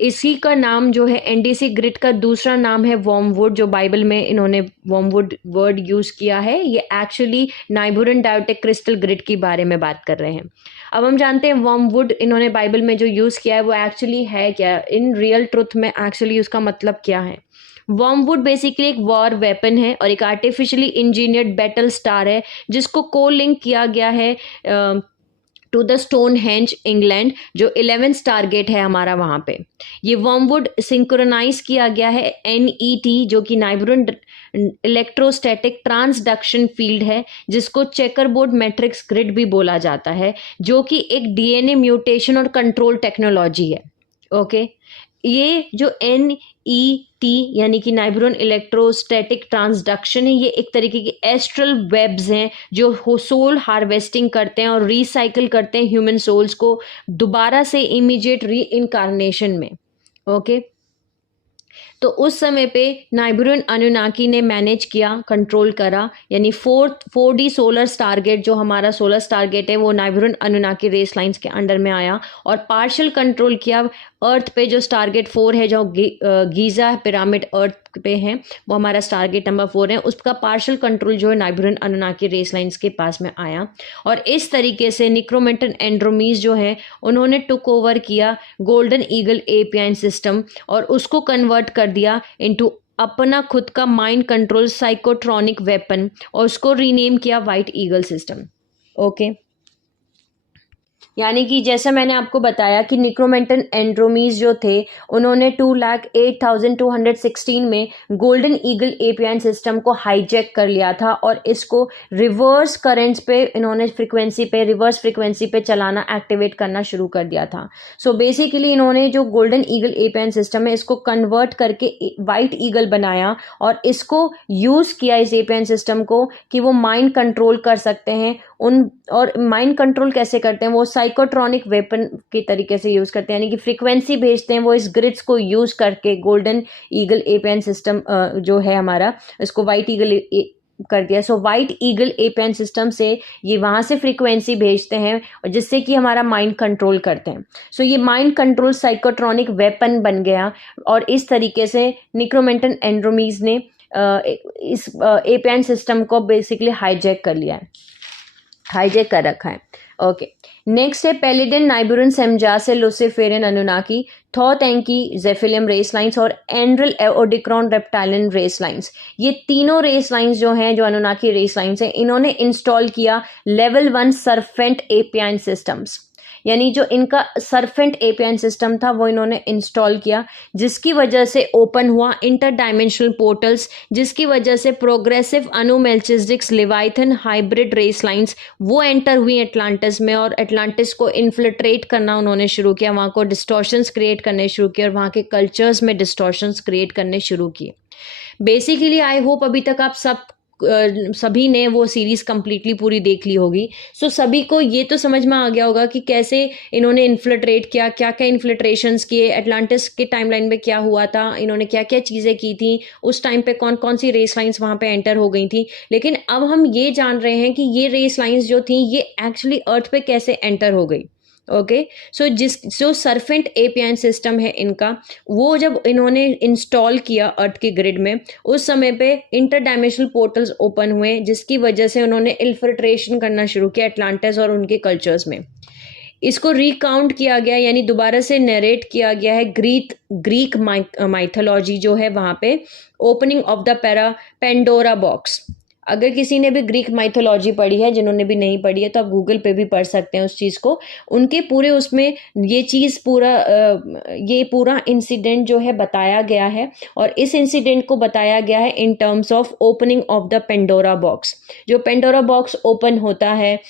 इसी का नाम जो है NDC ग्रिड का दूसरा नाम है वर्मवुड, जो बाइबल में इन्होंने वर्मवुड वर्ड यूज किया है, ये एक्चुअली नाइबुरिन डायोटिक क्रिस्टल ग्रिड के बारे में बात कर रहे हैं। अब हम जानते हैं वर्मवुड इन्होंने बाइबल में जो यूज किया है वो एक्चुअली है क्या, इन रियल ट्रुथ में एक्चुअली उसका मतलब क्या है। वर्मवुड बेसिकली एक वॉर वेपन है और एक आर्टिफिशियली इंजीनियर्ड बैटल स्टार है, जिसको को लिंक किया गया है टू द स्टोनहेंज इंग्लैंड, जो 11 स्टार गेट है हमारा वहाँ पे। ये वर्मवुड सिंक्रोनाइज किया गया है NET, जो कि नाइबुरिन इलेक्ट्रोस्टैटिक ट्रांसडक्शन फील्ड है, जिसको चेकरबोर्ड मैट्रिक्स ग्रिड भी बोला जाता है, जो कि एक DNA म्यूटेशन और कंट्रोल टेक्नोलॉजी है। ओके, ये जो NET यानी कि नाइबुरिन इलेक्ट्रोस्टैटिक ट्रांसडक्शन है, ये एक तरीके के एस्ट्रल वेब्स हैं जो सोल हार्वेस्टिंग करते हैं और रिसाइकिल करते हैं ह्यूमन सोल्स को दोबारा से इमीडिएट री इनकारनेशन में। ओके, तो उस समय पे नाइबुरिन अनुनाकी ने मैनेज किया, कंट्रोल करा, यानी 4D सोलर स्टारगेट, जो हमारा सोलर स्टारगेट है वो नाइबुरिन अनुनाकी रेस लाइंस के अंडर में आया और पार्शियल कंट्रोल किया अर्थ पे जो टारगेट 4 है, जो गीज़ा पिरामिड अर्थ पे है, वो हमारा टारगेट नंबर 4 है, उसका पार्शियल कंट्रोल जो है नाइबेरियन अनुनाकी रेस लाइंस के पास में आया। और इस तरीके से निक्रोमेंटन एंड्रोमीज जो है उन्होंने टुक ओवर किया गोल्डन ईगल एपियाइन सिस्टम और उसको कन्वर्ट कर दिया इनटू अपना खुद का माइंड कंट्रोल साइकोट्रॉनिक वेपन और उसको रीनेम किया वाइट ईगल सिस्टम। ओके, यानी कि जैसा मैंने आपको बताया कि निक्रोमेंटन एंड्रोमीज जो थे उन्होंने 2,08,216 में गोल्डन ईगल एपियाइन सिस्टम को हाईजैक कर लिया था और इसको रिवर्स करेंट्स पे इन्होंने रिवर्स फ्रिक्वेंसी पे चलाना, एक्टिवेट करना शुरू कर दिया था। सो बेसिकली इन्होंने जो गोल्डन ईगल एपियाइन सिस्टम है इसको कन्वर्ट करके वाइट ईगल बनाया और इसको यूज़ किया इस एपियाइन सिस्टम को कि वो माइंड कंट्रोल कर सकते हैं और माइंड कंट्रोल कैसे करते हैं, वो साइकोट्रॉनिक वेपन के तरीके से यूज़ करते हैं, यानी कि फ्रीक्वेंसी भेजते हैं वो इस ग्रिड्स को यूज़ करके। गोल्डन ईगल एपियाइन सिस्टम जो है हमारा, इसको वाइट ईगल कर दिया। सो वाइट ईगल एपियाइन सिस्टम से ये वहाँ से फ्रीक्वेंसी भेजते हैं और जिससे कि हमारा माइंड कंट्रोल करते हैं। सो ये माइंड कंट्रोल साइकोट्रॉनिक वेपन बन गया और इस तरीके से निक्रोमेंटन एंड्रोमीज ने इस एपियाइन सिस्टम को बेसिकली हाईजैक कर लिया है, हाईजैक कर रखा है। ओके, नेक्स्ट है पेलिडन, नाइबेरियन, सेमजासे, लुसिफेरियन अनुनाकी, थॉट एंकी, जेफिलियम रेस लाइंस और एंड्रल ओडिक्रॉन रेप्टाइलियन रेस लाइंस। ये तीनों रेस लाइंस जो हैं, जो अनुनाकी रेस लाइंस हैं, इन्होंने इंस्टॉल किया लेवल 1 सर्फेंट एपियाइन सिस्टम्स, यानी जो इनका सर्फेंट एपियाइन सिस्टम था वो इन्होंने इंस्टॉल किया, जिसकी वजह से ओपन हुआ इंटर डायमेंशनल पोर्टल्स, जिसकी वजह से प्रोग्रेसिव अनुमेल्चिस्टिक्स लेवाइथन हाइब्रिड रेस लाइंस वो एंटर हुई एटलांटिस में और एटलांटिस को इन्फिल्ट्रेट करना उन्होंने शुरू किया, वहाँ को डिस्टॉर्शंस क्रिएट करने शुरू किए और वहाँ के कल्चर्स में डिस्टॉर्शंस क्रिएट करने शुरू किए। बेसिकली आई होप अभी तक आप सभी ने वो सीरीज़ कम्प्लीटली पूरी देख ली होगी। सो सभी को ये तो समझ में आ गया होगा कि कैसे इन्होंने इन्फ्लिट्रेट किया, क्या क्या इन्फ्लिट्रेशंस किए, एटलांटिस के टाइमलाइन में क्या हुआ था, इन्होंने क्या क्या चीज़ें की थी, उस टाइम पे कौन कौन सी रेस लाइंस वहाँ पे एंटर हो गई थी। लेकिन अब हम ये जान रहे हैं कि ये रेस लाइंस जो थी ये एक्चुअली अर्थ पे कैसे एंटर हो गई। ओके, सो जो सर्फेंट एपियाइन सिस्टम है इनका, वो जब इन्होंने इंस्टॉल किया अर्थ के ग्रिड में, उस समय पे इंटर डायमेंशनल पोर्टल्स ओपन हुए, जिसकी वजह से उन्होंने इन्फिल्ट्रेशन करना शुरू किया एटलांटिस और उनके कल्चर्स में। इसको रिकाउंट किया गया, यानी दोबारा से नरेट किया गया है ग्रीक माइथोलॉजी जो है वहाँ पे, opening of the Pandora box. अगर किसी ने भी ग्रीक माइथोलॉजी पढ़ी है, जिन्होंने भी नहीं पढ़ी है तो आप गूगल पे भी पढ़ सकते हैं उस चीज़ को। उनके पूरे उसमें ये पूरा इंसिडेंट जो है बताया गया है और इस इंसिडेंट को बताया गया है in terms of opening of the Pandora box. जो पेंडोरा बॉक्स ओपन होता है,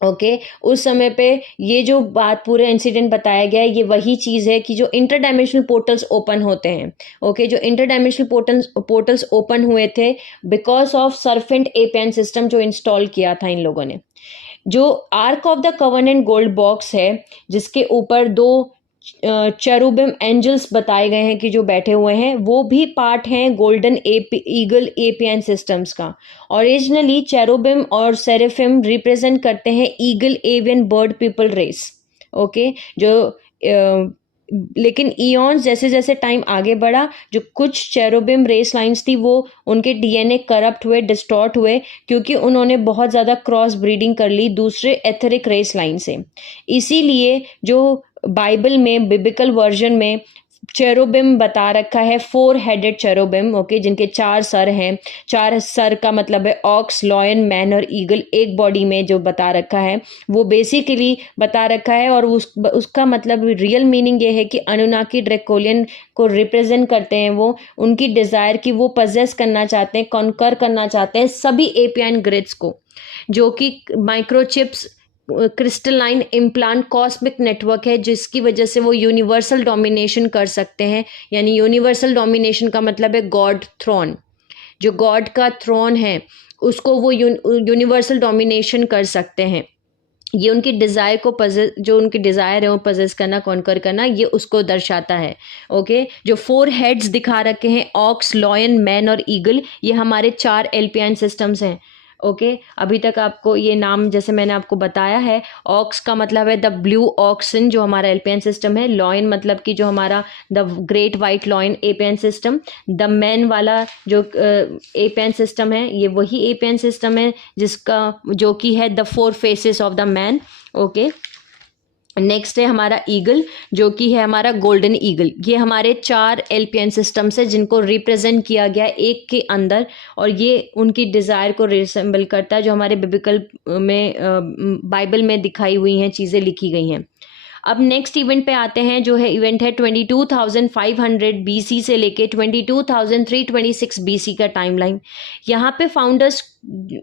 ओके, उस समय पे ये जो बात पूरे इंसिडेंट बताया गया है, ये वही चीज़ है कि जो इंटर डायमेंशनल पोर्टल्स ओपन होते हैं। ओके, जो इंटर डायमेंशनल पोर्टल्स ओपन हुए थे बिकॉज ऑफ सर्फेंट एपियाइन सिस्टम जो इंस्टॉल किया था इन लोगों ने। जो arc of the covenant gold box है, जिसके ऊपर 2 चेरुबिम एंजल्स बताए गए हैं कि जो बैठे हुए हैं, वो भी पार्ट हैं गोल्डन ईगल एपियाइन सिस्टम्स का। ओरिजिनली चेरुबिम और सेरेफिम रिप्रेजेंट करते हैं eagle avian bird people race. Okay, लेकिन ईयॉन्स जैसे जैसे टाइम आगे बढ़ा, जो कुछ चेरुबिम रेस लाइंस थी वो उनके डीएनए करप्ट हुए, डिस्टॉर्ट हुए, क्योंकि उन्होंने बहुत ज़्यादा क्रॉस ब्रीडिंग कर ली दूसरे एथरिक रेस लाइन से। इसीलिए जो बाइबल में, बिब्लिकल वर्जन में चेरुबिम बता रखा है 4 हेडेड चेरुबिम, ओके, जिनके 4 सर हैं। 4 सर का मतलब है ऑक्स, लॉयन, मैन और ईगल, एक बॉडी में जो बता रखा है वो बेसिकली बता रखा है। और उसका मतलब रियल मीनिंग ये है कि अनुनाकी ड्रैकोलियन को रिप्रेजेंट करते हैं वो, उनकी डिज़ायर कि वो पजेस करना चाहते हैं, कॉन्कर करना चाहते हैं सभी एपियाइन ग्रिड्स को, जो कि microchips, crystalline implant cosmic network है, जिसकी वजह से वो यूनिवर्सल डोमिनेशन कर सकते हैं। यानी यूनिवर्सल डोमिनेशन का मतलब है गॉड थ्रोन, जो गॉड का थ्रोन है उसको वो यूनिवर्सल डोमिनेशन कर सकते हैं। ये उनकी डिज़ायर को जो उनकी डिज़ायर है वो पजेस करना, कॉन्कर करना, ये उसको दर्शाता है। ओके, जो 4 हेड्स दिखा रखे हैं, ऑक्स, लॉयन, मैन और ईगल, ये हमारे 4 एपियाइन सिस्टम्स हैं। ओके अभी तक आपको ये नाम जैसे मैंने आपको बताया है, ऑक्स का मतलब है द ब्लू ऑक्सन जो हमारा एल्पियन सिस्टम है, लॉयन मतलब कि जो हमारा the great white lion APN system, the man वाला जो एपियन सिस्टम है ये वही एपियन सिस्टम है जिसका जो कि है the 4 faces of the man. Okay next है हमारा ईगल जो कि है हमारा गोल्डन ईगल। ये हमारे 4 एल्पियन सिस्टम्स है जिनको रिप्रेजेंट किया गया एक के अंदर, और ये उनकी डिज़ायर को रिसेंबल करता है जो हमारे बिब्लिकल में बाइबल में दिखाई हुई हैं, चीज़ें लिखी गई हैं। अब नेक्स्ट इवेंट पे आते हैं जो है इवेंट है 22,500 BC से लेके 22,326 BC का टाइमलाइन। यहाँ पे फाउंडर्स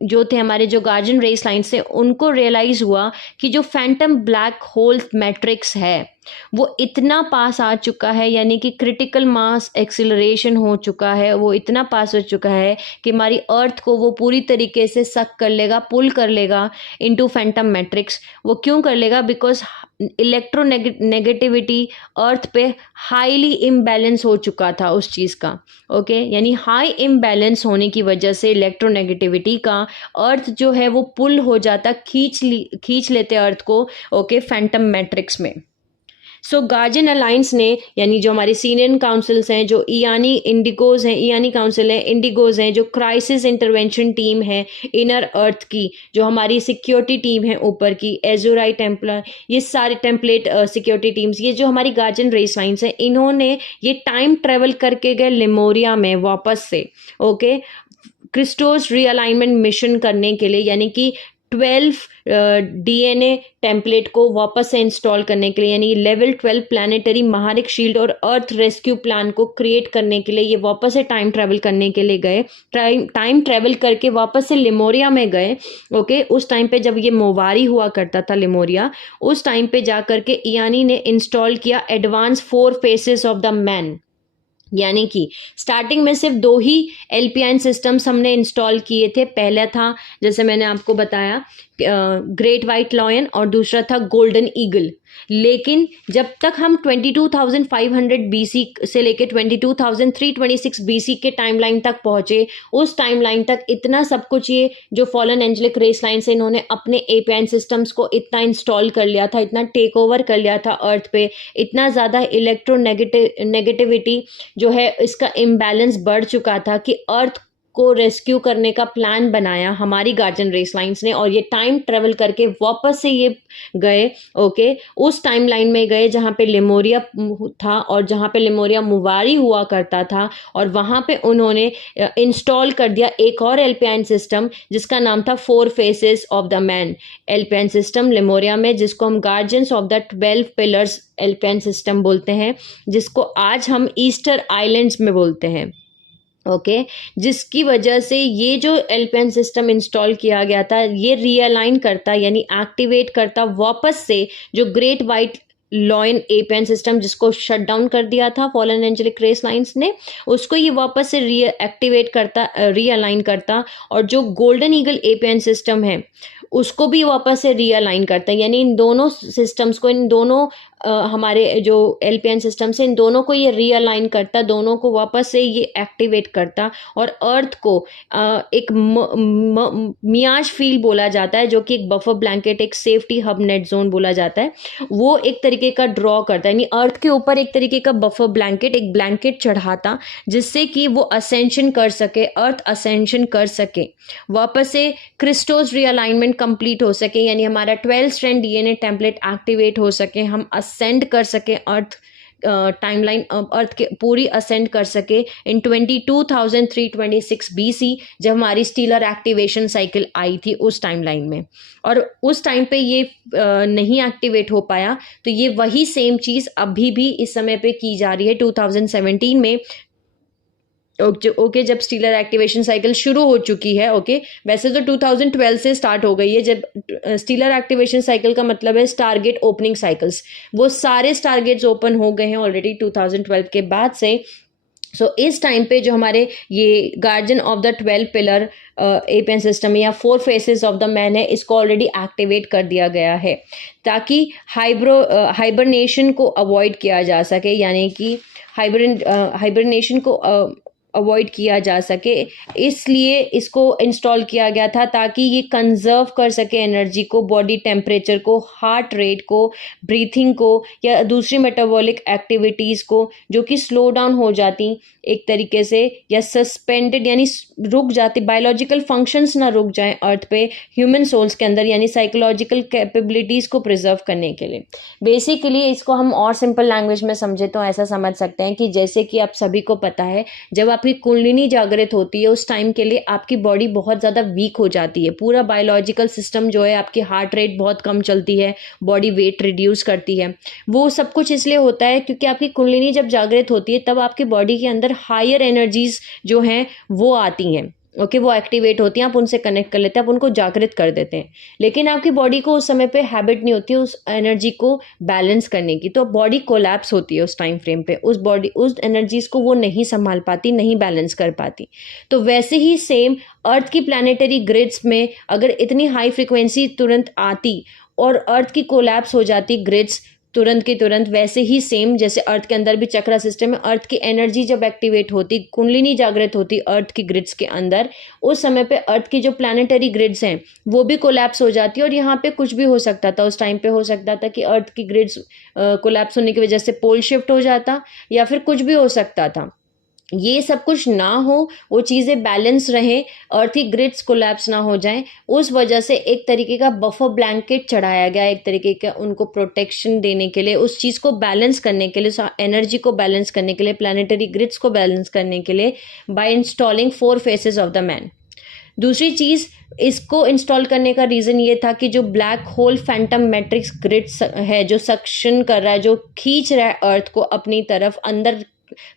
जो थे हमारे जो गार्जियन रेस लाइन से उनको रियलाइज हुआ कि जो फैंटम ब्लैक होल मैट्रिक्स है वो इतना पास आ चुका है, यानी कि क्रिटिकल मास एक्सिलरेशन हो चुका है, वो इतना पास हो चुका है कि हमारी अर्थ को वो पूरी तरीके से सक कर लेगा, पुल कर लेगा इनटू फैंटम मैट्रिक्स। वो क्यों कर लेगा? बिकॉज इलेक्ट्रोनेगेटिविटी अर्थ पे हाईली इम्बैलेंस हो चुका था उस चीज़ का। ओके यानी हाई इम्बैलेंस होने की वजह से इलेक्ट्रोनेगेटिविटी का अर्थ जो है वो पुल हो जाता, खींच लेते अर्थ को ओके फैंटम मैट्रिक्स में। सो गार्जियन अलायंस ने यानी जो हमारे सीनियर काउंसिल्स हैं, जो ईयानी इंडिगोज हैं, ईयानी काउंसिल है, इंडिगोज हैं, जो क्राइसिस इंटरवेंशन टीम है इनर अर्थ की, जो हमारी सिक्योरिटी टीम है ऊपर की, एजुराई टेम्पलर, ये सारे टेम्पलेट सिक्योरिटी टीम्स, ये जो हमारी गार्जियन रेस लाइन्स हैं, इन्होंने ये टाइम ट्रेवल करके गए लेमोरिया में वापस से ओके क्रिस्टोस रीअलाइनमेंट मिशन करने के लिए, यानी कि 12 DNA टेम्पलेट को वापस से इंस्टॉल करने के लिए, यानी लेवल 12 प्लानिटरी महारिक शील्ड और अर्थ रेस्क्यू प्लान को क्रिएट करने के लिए ये वापस से टाइम ट्रैवल करने के लिए गए। टाइम ट्रैवल करके वापस से लिमोरिया में गए। ओके उस टाइम पे जब ये मोवारी हुआ करता था लिमोरिया, उस टाइम पे जा करके इयानी ने इंस्टॉल किया advance 4 faces of the man, यानी कि स्टार्टिंग में सिर्फ 2 ही एल्पियन सिस्टम्स हमने इंस्टॉल किए थे। पहला था जैसे मैंने आपको बताया ग्रेट वाइट लॉयन और दूसरा था गोल्डन ईगल। लेकिन जब तक हम 22,500 BC से लेके 22,326 BC के टाइमलाइन तक पहुंचे, उस टाइमलाइन तक इतना सब कुछ ये जो फॉलन एंजेलिक रेस लाइन से इन्होंने अपने एपियन सिस्टम्स को इतना इंस्टॉल कर लिया था, इतना टेक ओवर कर लिया था अर्थ पे, इतना ज़्यादा इलेक्ट्रोनेगेटिविटी जो है इसका इम्बैलेंस बढ़ चुका था कि अर्थ को रेस्क्यू करने का प्लान बनाया हमारी गार्जियन रेस लाइन्स ने, और ये टाइम ट्रेवल करके वापस से ये गए ओके उस टाइम लाइन में गए जहाँ पे लिमोरिया था और जहाँ पे लिमोरिया मुवारी हुआ करता था, और वहाँ पे उन्होंने इंस्टॉल कर दिया एक और एल्पियन सिस्टम जिसका नाम था 4 faces of the man Alpian system Lemuria में, जिसको हम guardians of the 12 pillars Alpian system बोलते हैं, जिसको आज हम ईस्टर आइलैंड्स में बोलते हैं। ओके जिसकी वजह से ये जो एल्पियन सिस्टम इंस्टॉल किया गया था ये रीअलाइन करता, यानी एक्टिवेट करता वापस से जो great white lion APN system जिसको शट डाउन कर दिया था फॉलन एंजेलिक रेस लाइन्स ने, उसको ये वापस से रीएक्टिवेट करता, रीअलाइन करता, और जो गोल्डन ईगल एपियन सिस्टम है उसको भी वापस से रीअलाइन करता है। यानी इन दोनों सिस्टम्स को, इन दोनों हमारे जो एल्पियन सिस्टम्स है इन दोनों को ये रीअलाइन करता, दोनों को वापस से ये एक्टिवेट करता, और अर्थ को एक मियाज फील्ड बोला जाता है जो कि एक बफर ब्लैंकेट, एक सेफ्टी हब नेट जोन बोला जाता है, वो एक तरीके का ड्रॉ करता है, यानी अर्थ के ऊपर एक तरीके का बफर ब्लैंकेट, एक ब्लैंकेट चढ़ाता जिससे कि वो असेंशन कर सके, अर्थ असेंशन कर सके, वापस से क्रिस्टोस रीअलाइनमेंट कंप्लीट हो सके, यानी हमारा 12 स्ट्रैंड DNA टेम्पलेट एक्टिवेट हो सके, हम असेंड कर सके अर्थ टाइमलाइन, अर्थ के पूरी असेंड कर सके इन 22,326 BC जब हमारी स्टीलर एक्टिवेशन साइकिल आई थी उस टाइमलाइन में, और उस टाइम पे ये नहीं एक्टिवेट हो पाया। तो ये वही सेम चीज़ अभी भी इस समय पे की जा रही है 2017 में। ओके जब स्टीलर एक्टिवेशन साइकिल शुरू हो चुकी है, ओके वैसे तो 2012 से स्टार्ट हो गई है। जब स्टीलर एक्टिवेशन साइकिल का मतलब है स्टारगेट ओपनिंग साइकिल्स, वो सारे स्टारगेट्स ओपन हो गए हैं ऑलरेडी 2012 के बाद से। सो इस टाइम पे जो हमारे ये guardian of the 12 pillar APN system या 4 फेसेस ऑफ द मैन है, इसको ऑलरेडी एक्टिवेट कर दिया गया है ताकि हाइबरनेशन को अवॉइड किया जा सके, यानी कि हाइबरनेशन को अवॉइड किया जा सके, इसलिए इसको इंस्टॉल किया गया था ताकि ये कंजर्व कर सके एनर्जी को, बॉडी टेम्परेचर को, हार्ट रेट को, ब्रीथिंग को या दूसरी मेटाबॉलिक एक्टिविटीज़ को जो कि स्लो डाउन हो जाती एक तरीके से या सस्पेंडेड यानी रुक जाती, बायोलॉजिकल फंक्शंस ना रुक जाएं अर्थ पे ह्यूमन सोल्स के अंदर, यानी साइकोलॉजिकल कैपेबिलिटीज़ को प्रिजर्व करने के लिए। बेसिकली इसको हम और सिंपल लैंग्वेज में समझे तो ऐसा समझ सकते हैं कि जैसे कि आप सभी को पता है, जब आपकी कुंडलिनी जागृत होती है उस टाइम के लिए आपकी बॉडी बहुत ज़्यादा वीक हो जाती है, पूरा बायोलॉजिकल सिस्टम जो है, आपकी हार्ट रेट बहुत कम चलती है, बॉडी वेट रिड्यूस करती है। वो सब कुछ इसलिए होता है क्योंकि आपकी कुंडलिनी जब जागृत होती है तब आपकी बॉडी के अंदर हायर एनर्जीज जो हैं वो आती हैं, ओके, वो एक्टिवेट होती हैं, आप उनसे कनेक्ट कर लेते हैं, आप उनको जागृत कर देते हैं। लेकिन आपकी बॉडी को उस समय पे हैबिट नहीं होती है उस एनर्जी को बैलेंस करने की, तो बॉडी कोलैप्स होती है उस टाइम फ्रेम पे, उस एनर्जीज को वो नहीं संभाल पाती, नहीं बैलेंस कर पाती। तो वैसे ही सेम अर्थ की प्लानिटरी ग्रिड्स में अगर इतनी हाई फ्रिक्वेंसी तुरंत आती और अर्थ की कोलैप्स हो जाती ग्रिड्स तुरंत की तुरंत, वैसे ही सेम जैसे अर्थ के अंदर भी चक्रा सिस्टम है, अर्थ की एनर्जी जब एक्टिवेट होती, कुंडलिनी जागृत होती अर्थ की ग्रिड्स के अंदर, उस समय पे अर्थ की जो प्लानिटरी ग्रिड्स हैं वो भी कोलैप्स हो जाती है। और यहाँ पे कुछ भी हो सकता था, उस टाइम पे हो सकता था कि अर्थ की ग्रिड्स कोलैप्स होने की वजह से पोल शिफ्ट हो जाता या फिर कुछ भी हो सकता था। ये सब कुछ ना हो, वो चीज़ें बैलेंस रहें, अर्थ की ग्रिड्स कोलैप्स ना हो जाएं, उस वजह से एक तरीके का बफर ब्लैंकेट चढ़ाया गया, एक तरीके का उनको प्रोटेक्शन देने के लिए, उस चीज़ को बैलेंस करने के लिए, एनर्जी को बैलेंस करने के लिए, प्लानिटरी ग्रिड्स को बैलेंस करने के लिए, by installing 4 faces of the man. दूसरी चीज़, इसको इंस्टॉल करने का रीज़न ये था कि जो black hole Phantom matrix grid है, जो सक्शन कर रहा है, जो खींच रहा है अर्थ को अपनी तरफ, अंदर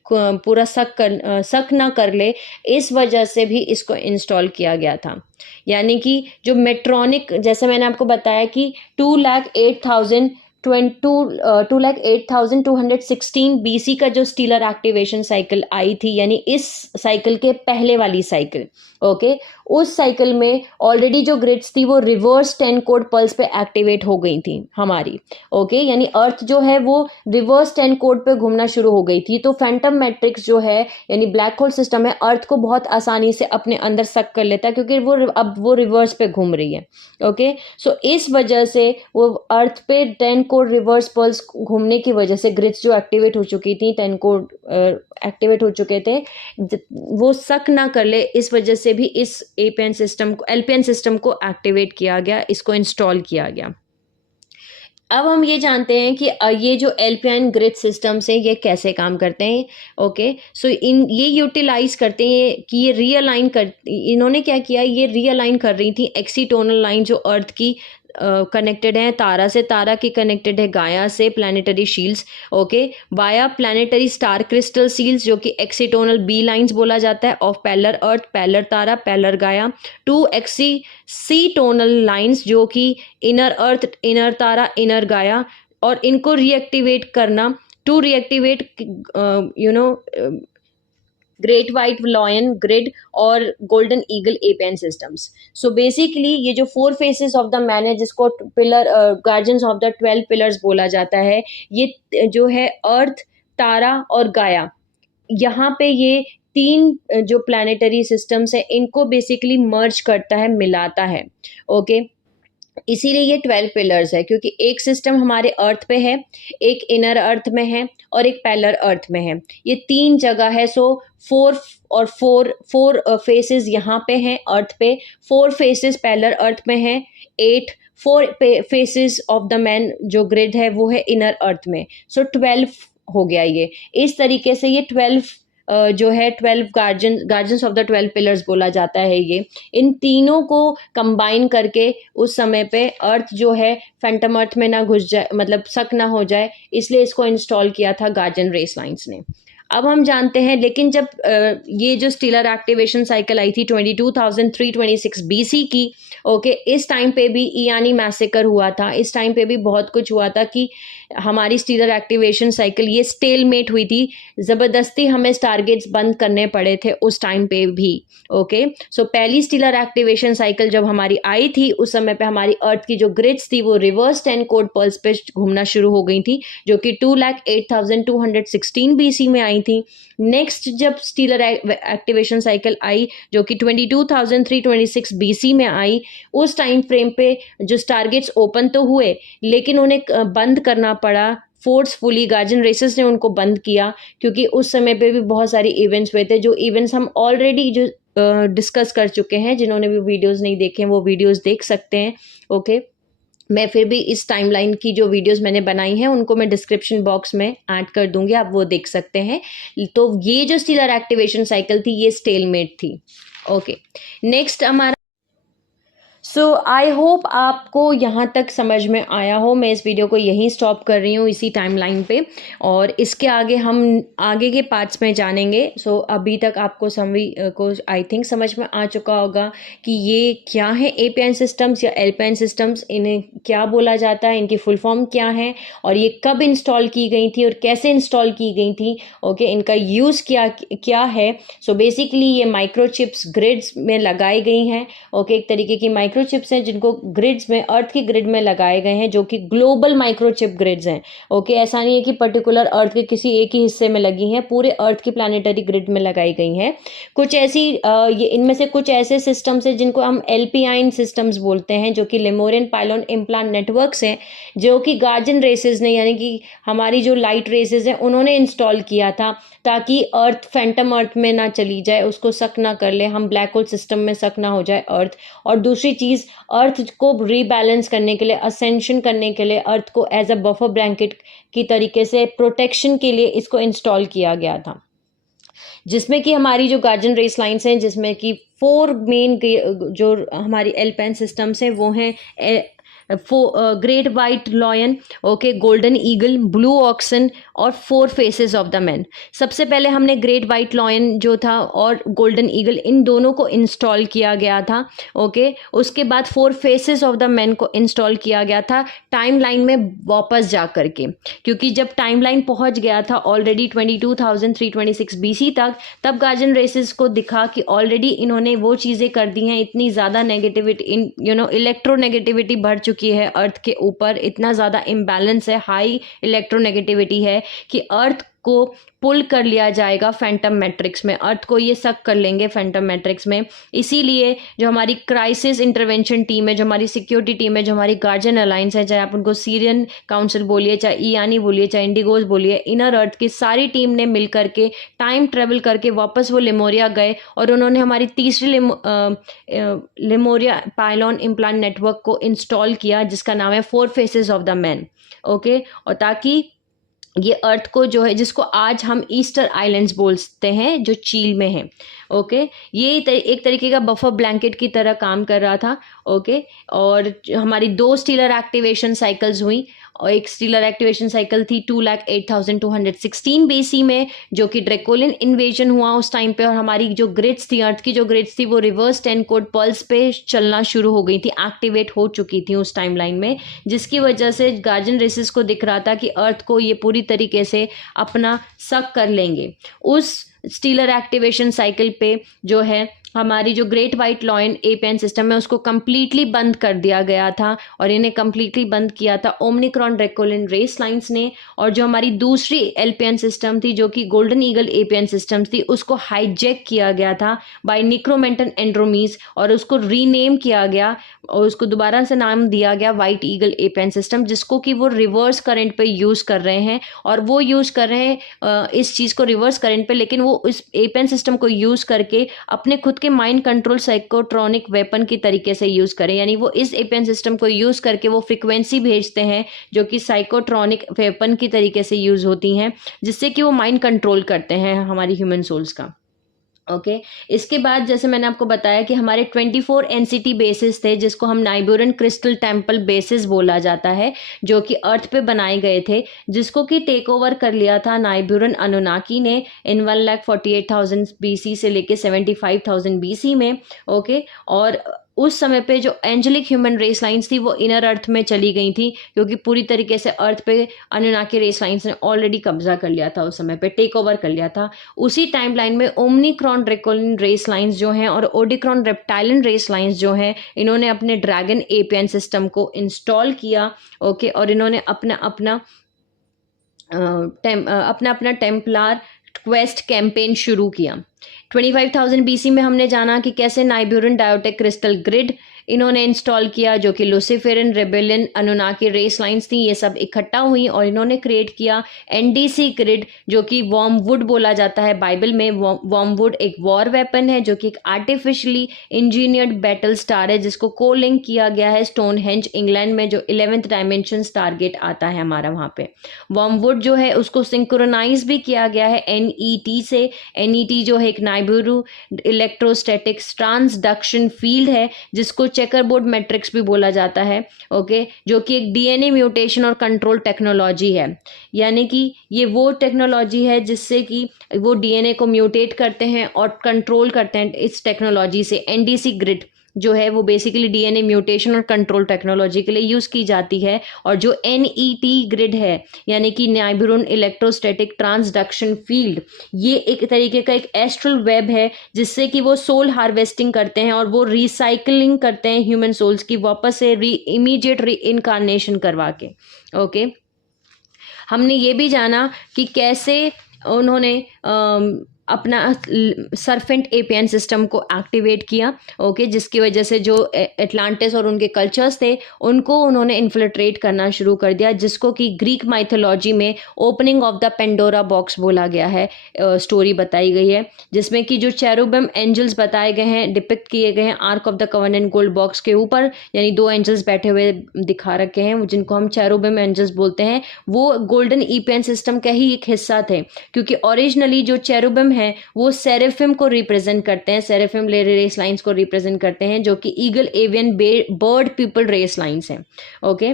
पूरा सक ना कर ले, इस वजह से भी इसको इंस्टॉल किया गया था। यानी कि जो मेट्रॉनिक, जैसे मैंने आपको बताया कि 2,08,216 BC का जो स्टीलर एक्टिवेशन साइकिल आई थी, यानी इस साइकिल के पहले वाली साइकिल, ओके, उस साइकिल में ऑलरेडी जो ग्रिड्स थी वो रिवर्स 10 कोड पल्स पे एक्टिवेट हो गई थी हमारी, ओके, यानी अर्थ जो है वो रिवर्स 10 कोड पे घूमना शुरू हो गई थी। तो फैंटम मैट्रिक्स जो है यानी ब्लैक होल सिस्टम है, अर्थ को बहुत आसानी से अपने अंदर सक कर लेता है क्योंकि अब वो रिवर्स पे घूम रही है, ओके। सो इस वजह से वो अर्थ पे 10 कोड रिवर्स पल्स घूमने की वजह से ग्रिड्स जो एक्टिवेट हो चुकी थी, 10 कोड एक्टिवेट हो चुके थे, वो सक ना कर ले, इस वजह से भी इस एलपीएन सिस्टम को एक्टिवेट किया गया, इसको इंस्टॉल किया गया। अब हम ये जानते हैं कि ये जो एलपीएन ग्रिड सिस्टम्स हैं ये कैसे काम करते हैं, ओके। सो ये यूटिलाइज करते हैं कि ये रीअलाइन कर, इन्होंने क्या किया, ये रीअलाइन कर रही थी एक्सीटोनल लाइन जो अर्थ की कनेक्टेड है तारा से, तारा की कनेक्टेड है गाया से, planetary shields, okay, via planetary star crystal seals जो कि एक्सीटोनल बी लाइंस बोला जाता है of parallel Earth, parallel Tara, parallel Gaia, 2 axiatonal lines जो कि inner Earth, inner Tara, inner Gaia, और इनको रीएक्टिवेट करना, to reactivate great white lion grid और golden eagle APIN systems. So basically ये जो 4 फेसेस ऑफ द मैन है, जिसको pillar guardians of the 12 pillars बोला जाता है, ये जो है अर्थ, तारा और गाया, यहाँ पे ये 3 जो प्लानिटरी सिस्टम्स है इनको बेसिकली मर्ज करता है, मिलाता है, ओके। इसीलिए ये 12 पिलर्स है, क्योंकि एक सिस्टम हमारे अर्थ पे है, एक इनर अर्थ में है और एक पैलर अर्थ में है, ये 3 जगह है। सो 4 फेसेस यहाँ पे हैं अर्थ पे, 4 फेसेस पैलर अर्थ में है, 4 फेसेस ऑफ द मैन जो ग्रिड है वो है इनर अर्थ में। सो 12 हो गया ये, इस तरीके से ये 12 जो है 12 गार्जियंस ऑफ द 12 पिलर्स बोला जाता है। ये इन तीनों को कंबाइन करके उस समय पे अर्थ जो है फैंटम अर्थ में ना घुस जाए, मतलब सक ना हो जाए, इसलिए इसको इंस्टॉल किया था गार्जियन रेस लाइंस ने। अब हम जानते हैं, लेकिन जब ये जो स्टीलर एक्टिवेशन साइकिल आई थी 22,326 BC की, ओके, इस टाइम पे भी इयानी मैसेकर हुआ था, इस टाइम पे भी बहुत कुछ हुआ था कि हमारी स्टीलर एक्टिवेशन साइकिल ये स्टेलमेट हुई थी, ज़बरदस्ती हमें स्टारगेट्स बंद करने पड़े थे उस टाइम पे भी। ओके, सो पहली स्टीलर एक्टिवेशन साइकिल जब हमारी आई थी उस समय पे हमारी अर्थ की जो ग्रिड्स थी वो रिवर्स 10 कोड पल्स पे घूमना शुरू हो गई थी, जो कि 2,08,216 बीसी में आई थी। नेक्स्ट जब स्टीलर एक्टिवेशन साइकिल आई जो कि 22,326 बीसी में आई, उस टाइम फ्रेम पे जो स्टारगेट्स ओपन तो हुए लेकिन उन्हें बंद करना पड़ा फोर्सफुली। गार्जन रेसेस ने उनको बंद किया क्योंकि उस समय पे भी बहुत सारी इवेंट्स हुए थे, जो इवेंट्स हम ऑलरेडी जो डिस्कस कर चुके हैं। जिन्होंने भी वीडियोस नहीं देखे हैं वो वीडियोस देख सकते हैं। ओके, मैं फिर भी इस टाइमलाइन की जो वीडियोस मैंने बनाई हैं उनको मैं डिस्क्रिप्शन बॉक्स में ऐड कर दूंगी, आप वो देख सकते हैं। तो ये जो स्टीलर एक्टिवेशन साइकिल थी ये स्टेलमेट थी। ओके, नेक्स्ट हमारा सो आई होप आपको यहाँ तक समझ में आया हो। मैं इस वीडियो को यहीं स्टॉप कर रही हूँ इसी टाइमलाइन पे, और इसके आगे हम आगे के पार्ट्स में जानेंगे। सो अभी तक आपको सभी को आई थिंक समझ में आ चुका होगा कि ये क्या है एपीआई सिस्टम्स या एलपीआई सिस्टम्स, इन्हें क्या बोला जाता है, इनकी फुल फॉर्म क्या है और ये कब इंस्टॉल की गई थी और कैसे इंस्टॉल की गई थी। ओके, इनका यूज़ क्या है। सो बेसिकली ये माइक्रोचिप्स ग्रिड्स में लगाई गई हैं। ओके, एक तरीके की माइक्रोचिप्स हैं जिनको ग्रिड्स में, अर्थ की ग्रिड में लगाए गए हैं, जो कि ग्लोबल माइक्रोचिप ग्रिड्स हैं। ओके, ऐसा नहीं है कि पर्टिकुलर अर्थ के किसी एक ही हिस्से में लगी हैं, पूरे अर्थ की प्लानिटरी ग्रिड में लगाई गई हैं। कुछ ऐसी ये इनमें से कुछ ऐसे सिस्टम्स हैं जिनको हम एलपीआई सिस्टम्स बोलते हैं, जो कि लेमोरियन पाइलोन इम्प्लांट नेटवर्क्स हैं, जो कि गार्जन रेसेस ने, यानी कि हमारी जो लाइट रेसेस हैं उन्होंने इंस्टॉल किया था, ताकि अर्थ फैंटम अर्थ में ना चली जाए, उसको सक ना कर ले, हम ब्लैक होल सिस्टम में सक ना हो जाए अर्थ। और दूसरी चीज़, अर्थ को रीबैलेंस करने के लिए, असेंशन करने के लिए, अर्थ को एज अ बफर ब्लैंकेट की तरीके से प्रोटेक्शन के लिए इसको इंस्टॉल किया गया था। जिसमें कि हमारी जो गार्जन रेस लाइन्स हैं, जिसमें कि 4 मेन जो हमारी एल्पाइन सिस्टम्स हैं वो हैं great white lion, okay, golden eagle, blue oxen और 4 फेसेस ऑफ द मैन। सबसे पहले हमने ग्रेट वाइट लॉयन जो था और गोल्डन ईगल, इन दोनों को इंस्टॉल किया गया था। ओके, उसके बाद 4 फेसेस ऑफ द मैन को इंस्टॉल किया गया था टाइमलाइन में वापस जा करके, क्योंकि जब टाइमलाइन पहुंच गया था ऑलरेडी 22,326 बीसी तक, तब गार्जन रेसेस को दिखा कि ऑलरेडी इन्होंने वो चीज़ें कर दी हैं, इतनी ज़्यादा नेगेटिविटी, इलेक्ट्रोनेगेटिविटी बढ़ चुकी है अर्थ के ऊपर, इतना ज़्यादा इम्बैलेंस है, हाई इलेक्ट्रोनेगेटिविटी है कि अर्थ को पुल कर लिया जाएगा फैंटम मैट्रिक्स में, अर्थ को ये सक कर लेंगे फैंटम मैट्रिक्स में। इसीलिए जो हमारी क्राइसिस इंटरवेंशन टीम है, जो हमारी सिक्योरिटी टीम है, जो हमारी गार्जियन अलायंस है, चाहे आप उनको सीरियन काउंसिल बोलिए, चाहे ईआनी बोलिए, चाहे इंडिगोज बोलिए, इनर अर्थ की सारी टीम ने मिल करके टाइम ट्रेवल करके वापस वो लेमोरिया गए और उन्होंने हमारी तीसरी लेमोरिया पाइलोन इम्प्लांट नेटवर्क को इंस्टॉल किया, जिसका नाम है 4 faces of the man. Okay, और ताकि ये अर्थ को जो है, जिसको आज हम ईस्टर आइलैंड्स बोलते हैं, जो चील में है, ओके, ये एक तरीके का बफर ब्लैंकेट की तरह काम कर रहा था। ओके, और हमारी 2 स्टीलर एक्टिवेशन साइकिल्स हुई, और एक स्टीलर एक्टिवेशन साइकिल थी 2,08,216 बीसी में, जो कि ड्रैकोलियन इन्वेजन हुआ उस टाइम पे, और हमारी जो ग्रिड्स थी, अर्थ की जो ग्रिड्स थी, वो रिवर्स 10 कोड पल्स पे चलना शुरू हो गई थी, एक्टिवेट हो चुकी थी उस टाइमलाइन में, जिसकी वजह से गार्जियन रेसेस को दिख रहा था कि अर्थ को ये पूरी तरीके से अपना सक कर लेंगे। उस स्टीलर एक्टिवेशन साइकिल पे जो है हमारी जो great white lion API system है उसको कम्प्लीटली बंद कर दिया गया था, और इन्हें कम्प्लीटली बंद किया था ओमनिक्रॉन ड्रैकोलियन रेस लाइन्स ने। और जो हमारी दूसरी एलपीआई सिस्टम थी, जो कि गोल्डन ईगल एपीआई सिस्टम थी, उसको हाईजैक किया गया था बाय निक्रोमेंटन एंड्रोमीज, और उसको रीनेम किया गया और उसको दोबारा से नाम दिया गया वाइट ईगल एपीआई सिस्टम, जिसको कि वो रिवर्स करंट पे यूज़ कर रहे हैं। और वो यूज़ कर रहे हैं इस चीज़ को रिवर्स करंट पे, लेकिन वो इस एपीआई सिस्टम को यूज़ करके अपने खुद के माइंड कंट्रोल साइकोट्रॉनिक वेपन की तरीके से यूज करें, यानी वो इस एपीआई सिस्टम को यूज करके वो फ्रीक्वेंसी भेजते हैं जो कि साइकोट्रॉनिक वेपन की तरीके से यूज होती हैं, जिससे कि वो माइंड कंट्रोल करते हैं हमारी ह्यूमन सोल्स का। ओके, इसके बाद जैसे मैंने आपको बताया कि हमारे 24 एनसीटी बेसिस थे, जिसको हम नाइबूरन क्रिस्टल टेम्पल बेसिस बोला जाता है, जो कि अर्थ पे बनाए गए थे, जिसको कि टेक ओवर कर लिया था नाइबूरन अनुनाकी ने इन 1,48,000 बीसी से लेके 75,000 बीसी में। ओके, और उस समय पे जो एंजेलिक ह्यूमन रेस लाइन्स थी वो इनर अर्थ में चली गई थी, क्योंकि पूरी तरीके से अर्थ पे अनुनाकी रेस लाइन्स ने ऑलरेडी कब्जा कर लिया था, उस समय पे टेक ओवर कर लिया था। उसी टाइमलाइन में ओमनिक्रॉन ड्रैकोनियन रेस लाइन्स जो हैं और ओडिक्रॉन रेप्टाइलियन रेस लाइन्स जो हैं, इन्होंने अपने ड्रैगन एपियन सिस्टम को इंस्टॉल किया। ओके, और इन्होंने अपना अपना टेम्पलार क्वेस्ट कैंपेन शुरू किया। 25,000 BC में हमने जाना कि कैसे नाइब्यूरन डायोटेक क्रिस्टल ग्रिड इन्होंने इंस्टॉल किया, जो कि लूसीफेरन रेबेलियन अनुनाकी रेस लाइन्स थी, ये सब इकट्ठा हुई और इन्होंने क्रिएट किया NDC ग्रिड, जो कि वॉर्मवुड बोला जाता है बाइबल में। वॉर्मवुड एक वॉर वेपन है, जो कि एक आर्टिफिशियली इंजीनियर्ड बैटल स्टार है, जिसको को लिंक किया गया है स्टोनहेंज इंग्लैंड में, जो 11th डायमेंशन स्टारगेट आता है हमारा वहाँ पे। वॉर्मवुड जो है उसको सिंक्रोनाइज भी किया गया है NET से। NET जो है एक नाइब्यूरू इलेक्ट्रोस्टैटिक ट्रांसडक्शन फील्ड है, जिसको चेकरबोर्ड मैट्रिक्स भी बोला जाता है। ओके, जो कि एक DNA म्यूटेशन और कंट्रोल टेक्नोलॉजी है, यानी कि ये वो टेक्नोलॉजी है जिससे कि वो DNA को म्यूटेट करते हैं और कंट्रोल करते हैं इस टेक्नोलॉजी से। NDC ग्रिड जो है वो बेसिकली DNA म्यूटेशन और कंट्रोल टेक्नोलॉजी के लिए यूज़ की जाती है। और जो NET ग्रिड है, यानी कि नाइब्यूरन इलेक्ट्रोस्टैटिक ट्रांसडक्शन फील्ड, ये एक तरीके का एक एस्ट्रल वेब है, जिससे कि वो सोल हार्वेस्टिंग करते हैं और वो रिसाइकलिंग करते हैं ह्यूमन सोल्स की, वापस से इमीडिएट री इनकारनेशन करवा के। ओके, हमने ये भी जाना कि कैसे उन्होंने अपना सर्फेंट एपियन सिस्टम को एक्टिवेट किया। ओके, जिसकी वजह से जो एटलांटिस और उनके कल्चर्स थे उनको उन्होंने इन्फिल्ट्रेट करना शुरू कर दिया, जिसको कि ग्रीक माइथोलॉजी में opening of the Pandora box बोला गया है। स्टोरी बताई गई है जिसमें कि जो चेरुबिम एंजल्स बताए गए हैं, डिपिक्ट किए गए हैं arc of the covenant gold box के ऊपर, यानी 2 एंजल्स बैठे हुए दिखा रखे हैं, जिनको हम चेरुबिम एंजल्स बोलते हैं। वो गोल्डन एपियन सिस्टम का ही एक हिस्सा थे, क्योंकि ओरिजिनली जो चेरुबिम है वो सेरेफिम को रिप्रेजेंट करते हैं, सेरेफिम रेस लाइंस को रिप्रेजेंट करते हैं, जो कि eagle avian bird people race lines हैं। ओके,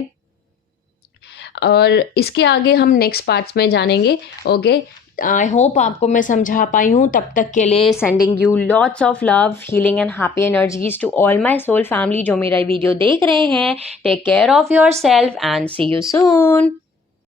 और इसके आगे हम नेक्स्ट पार्ट्स में जानेंगे। ओके, आई होप आपको मैं समझा पाई हूँ। तब तक के लिए sending you lots of love, healing and happy energies to all my soul family जो मेरा वीडियो देख रहे हैं। Take care of yourself and see you soon.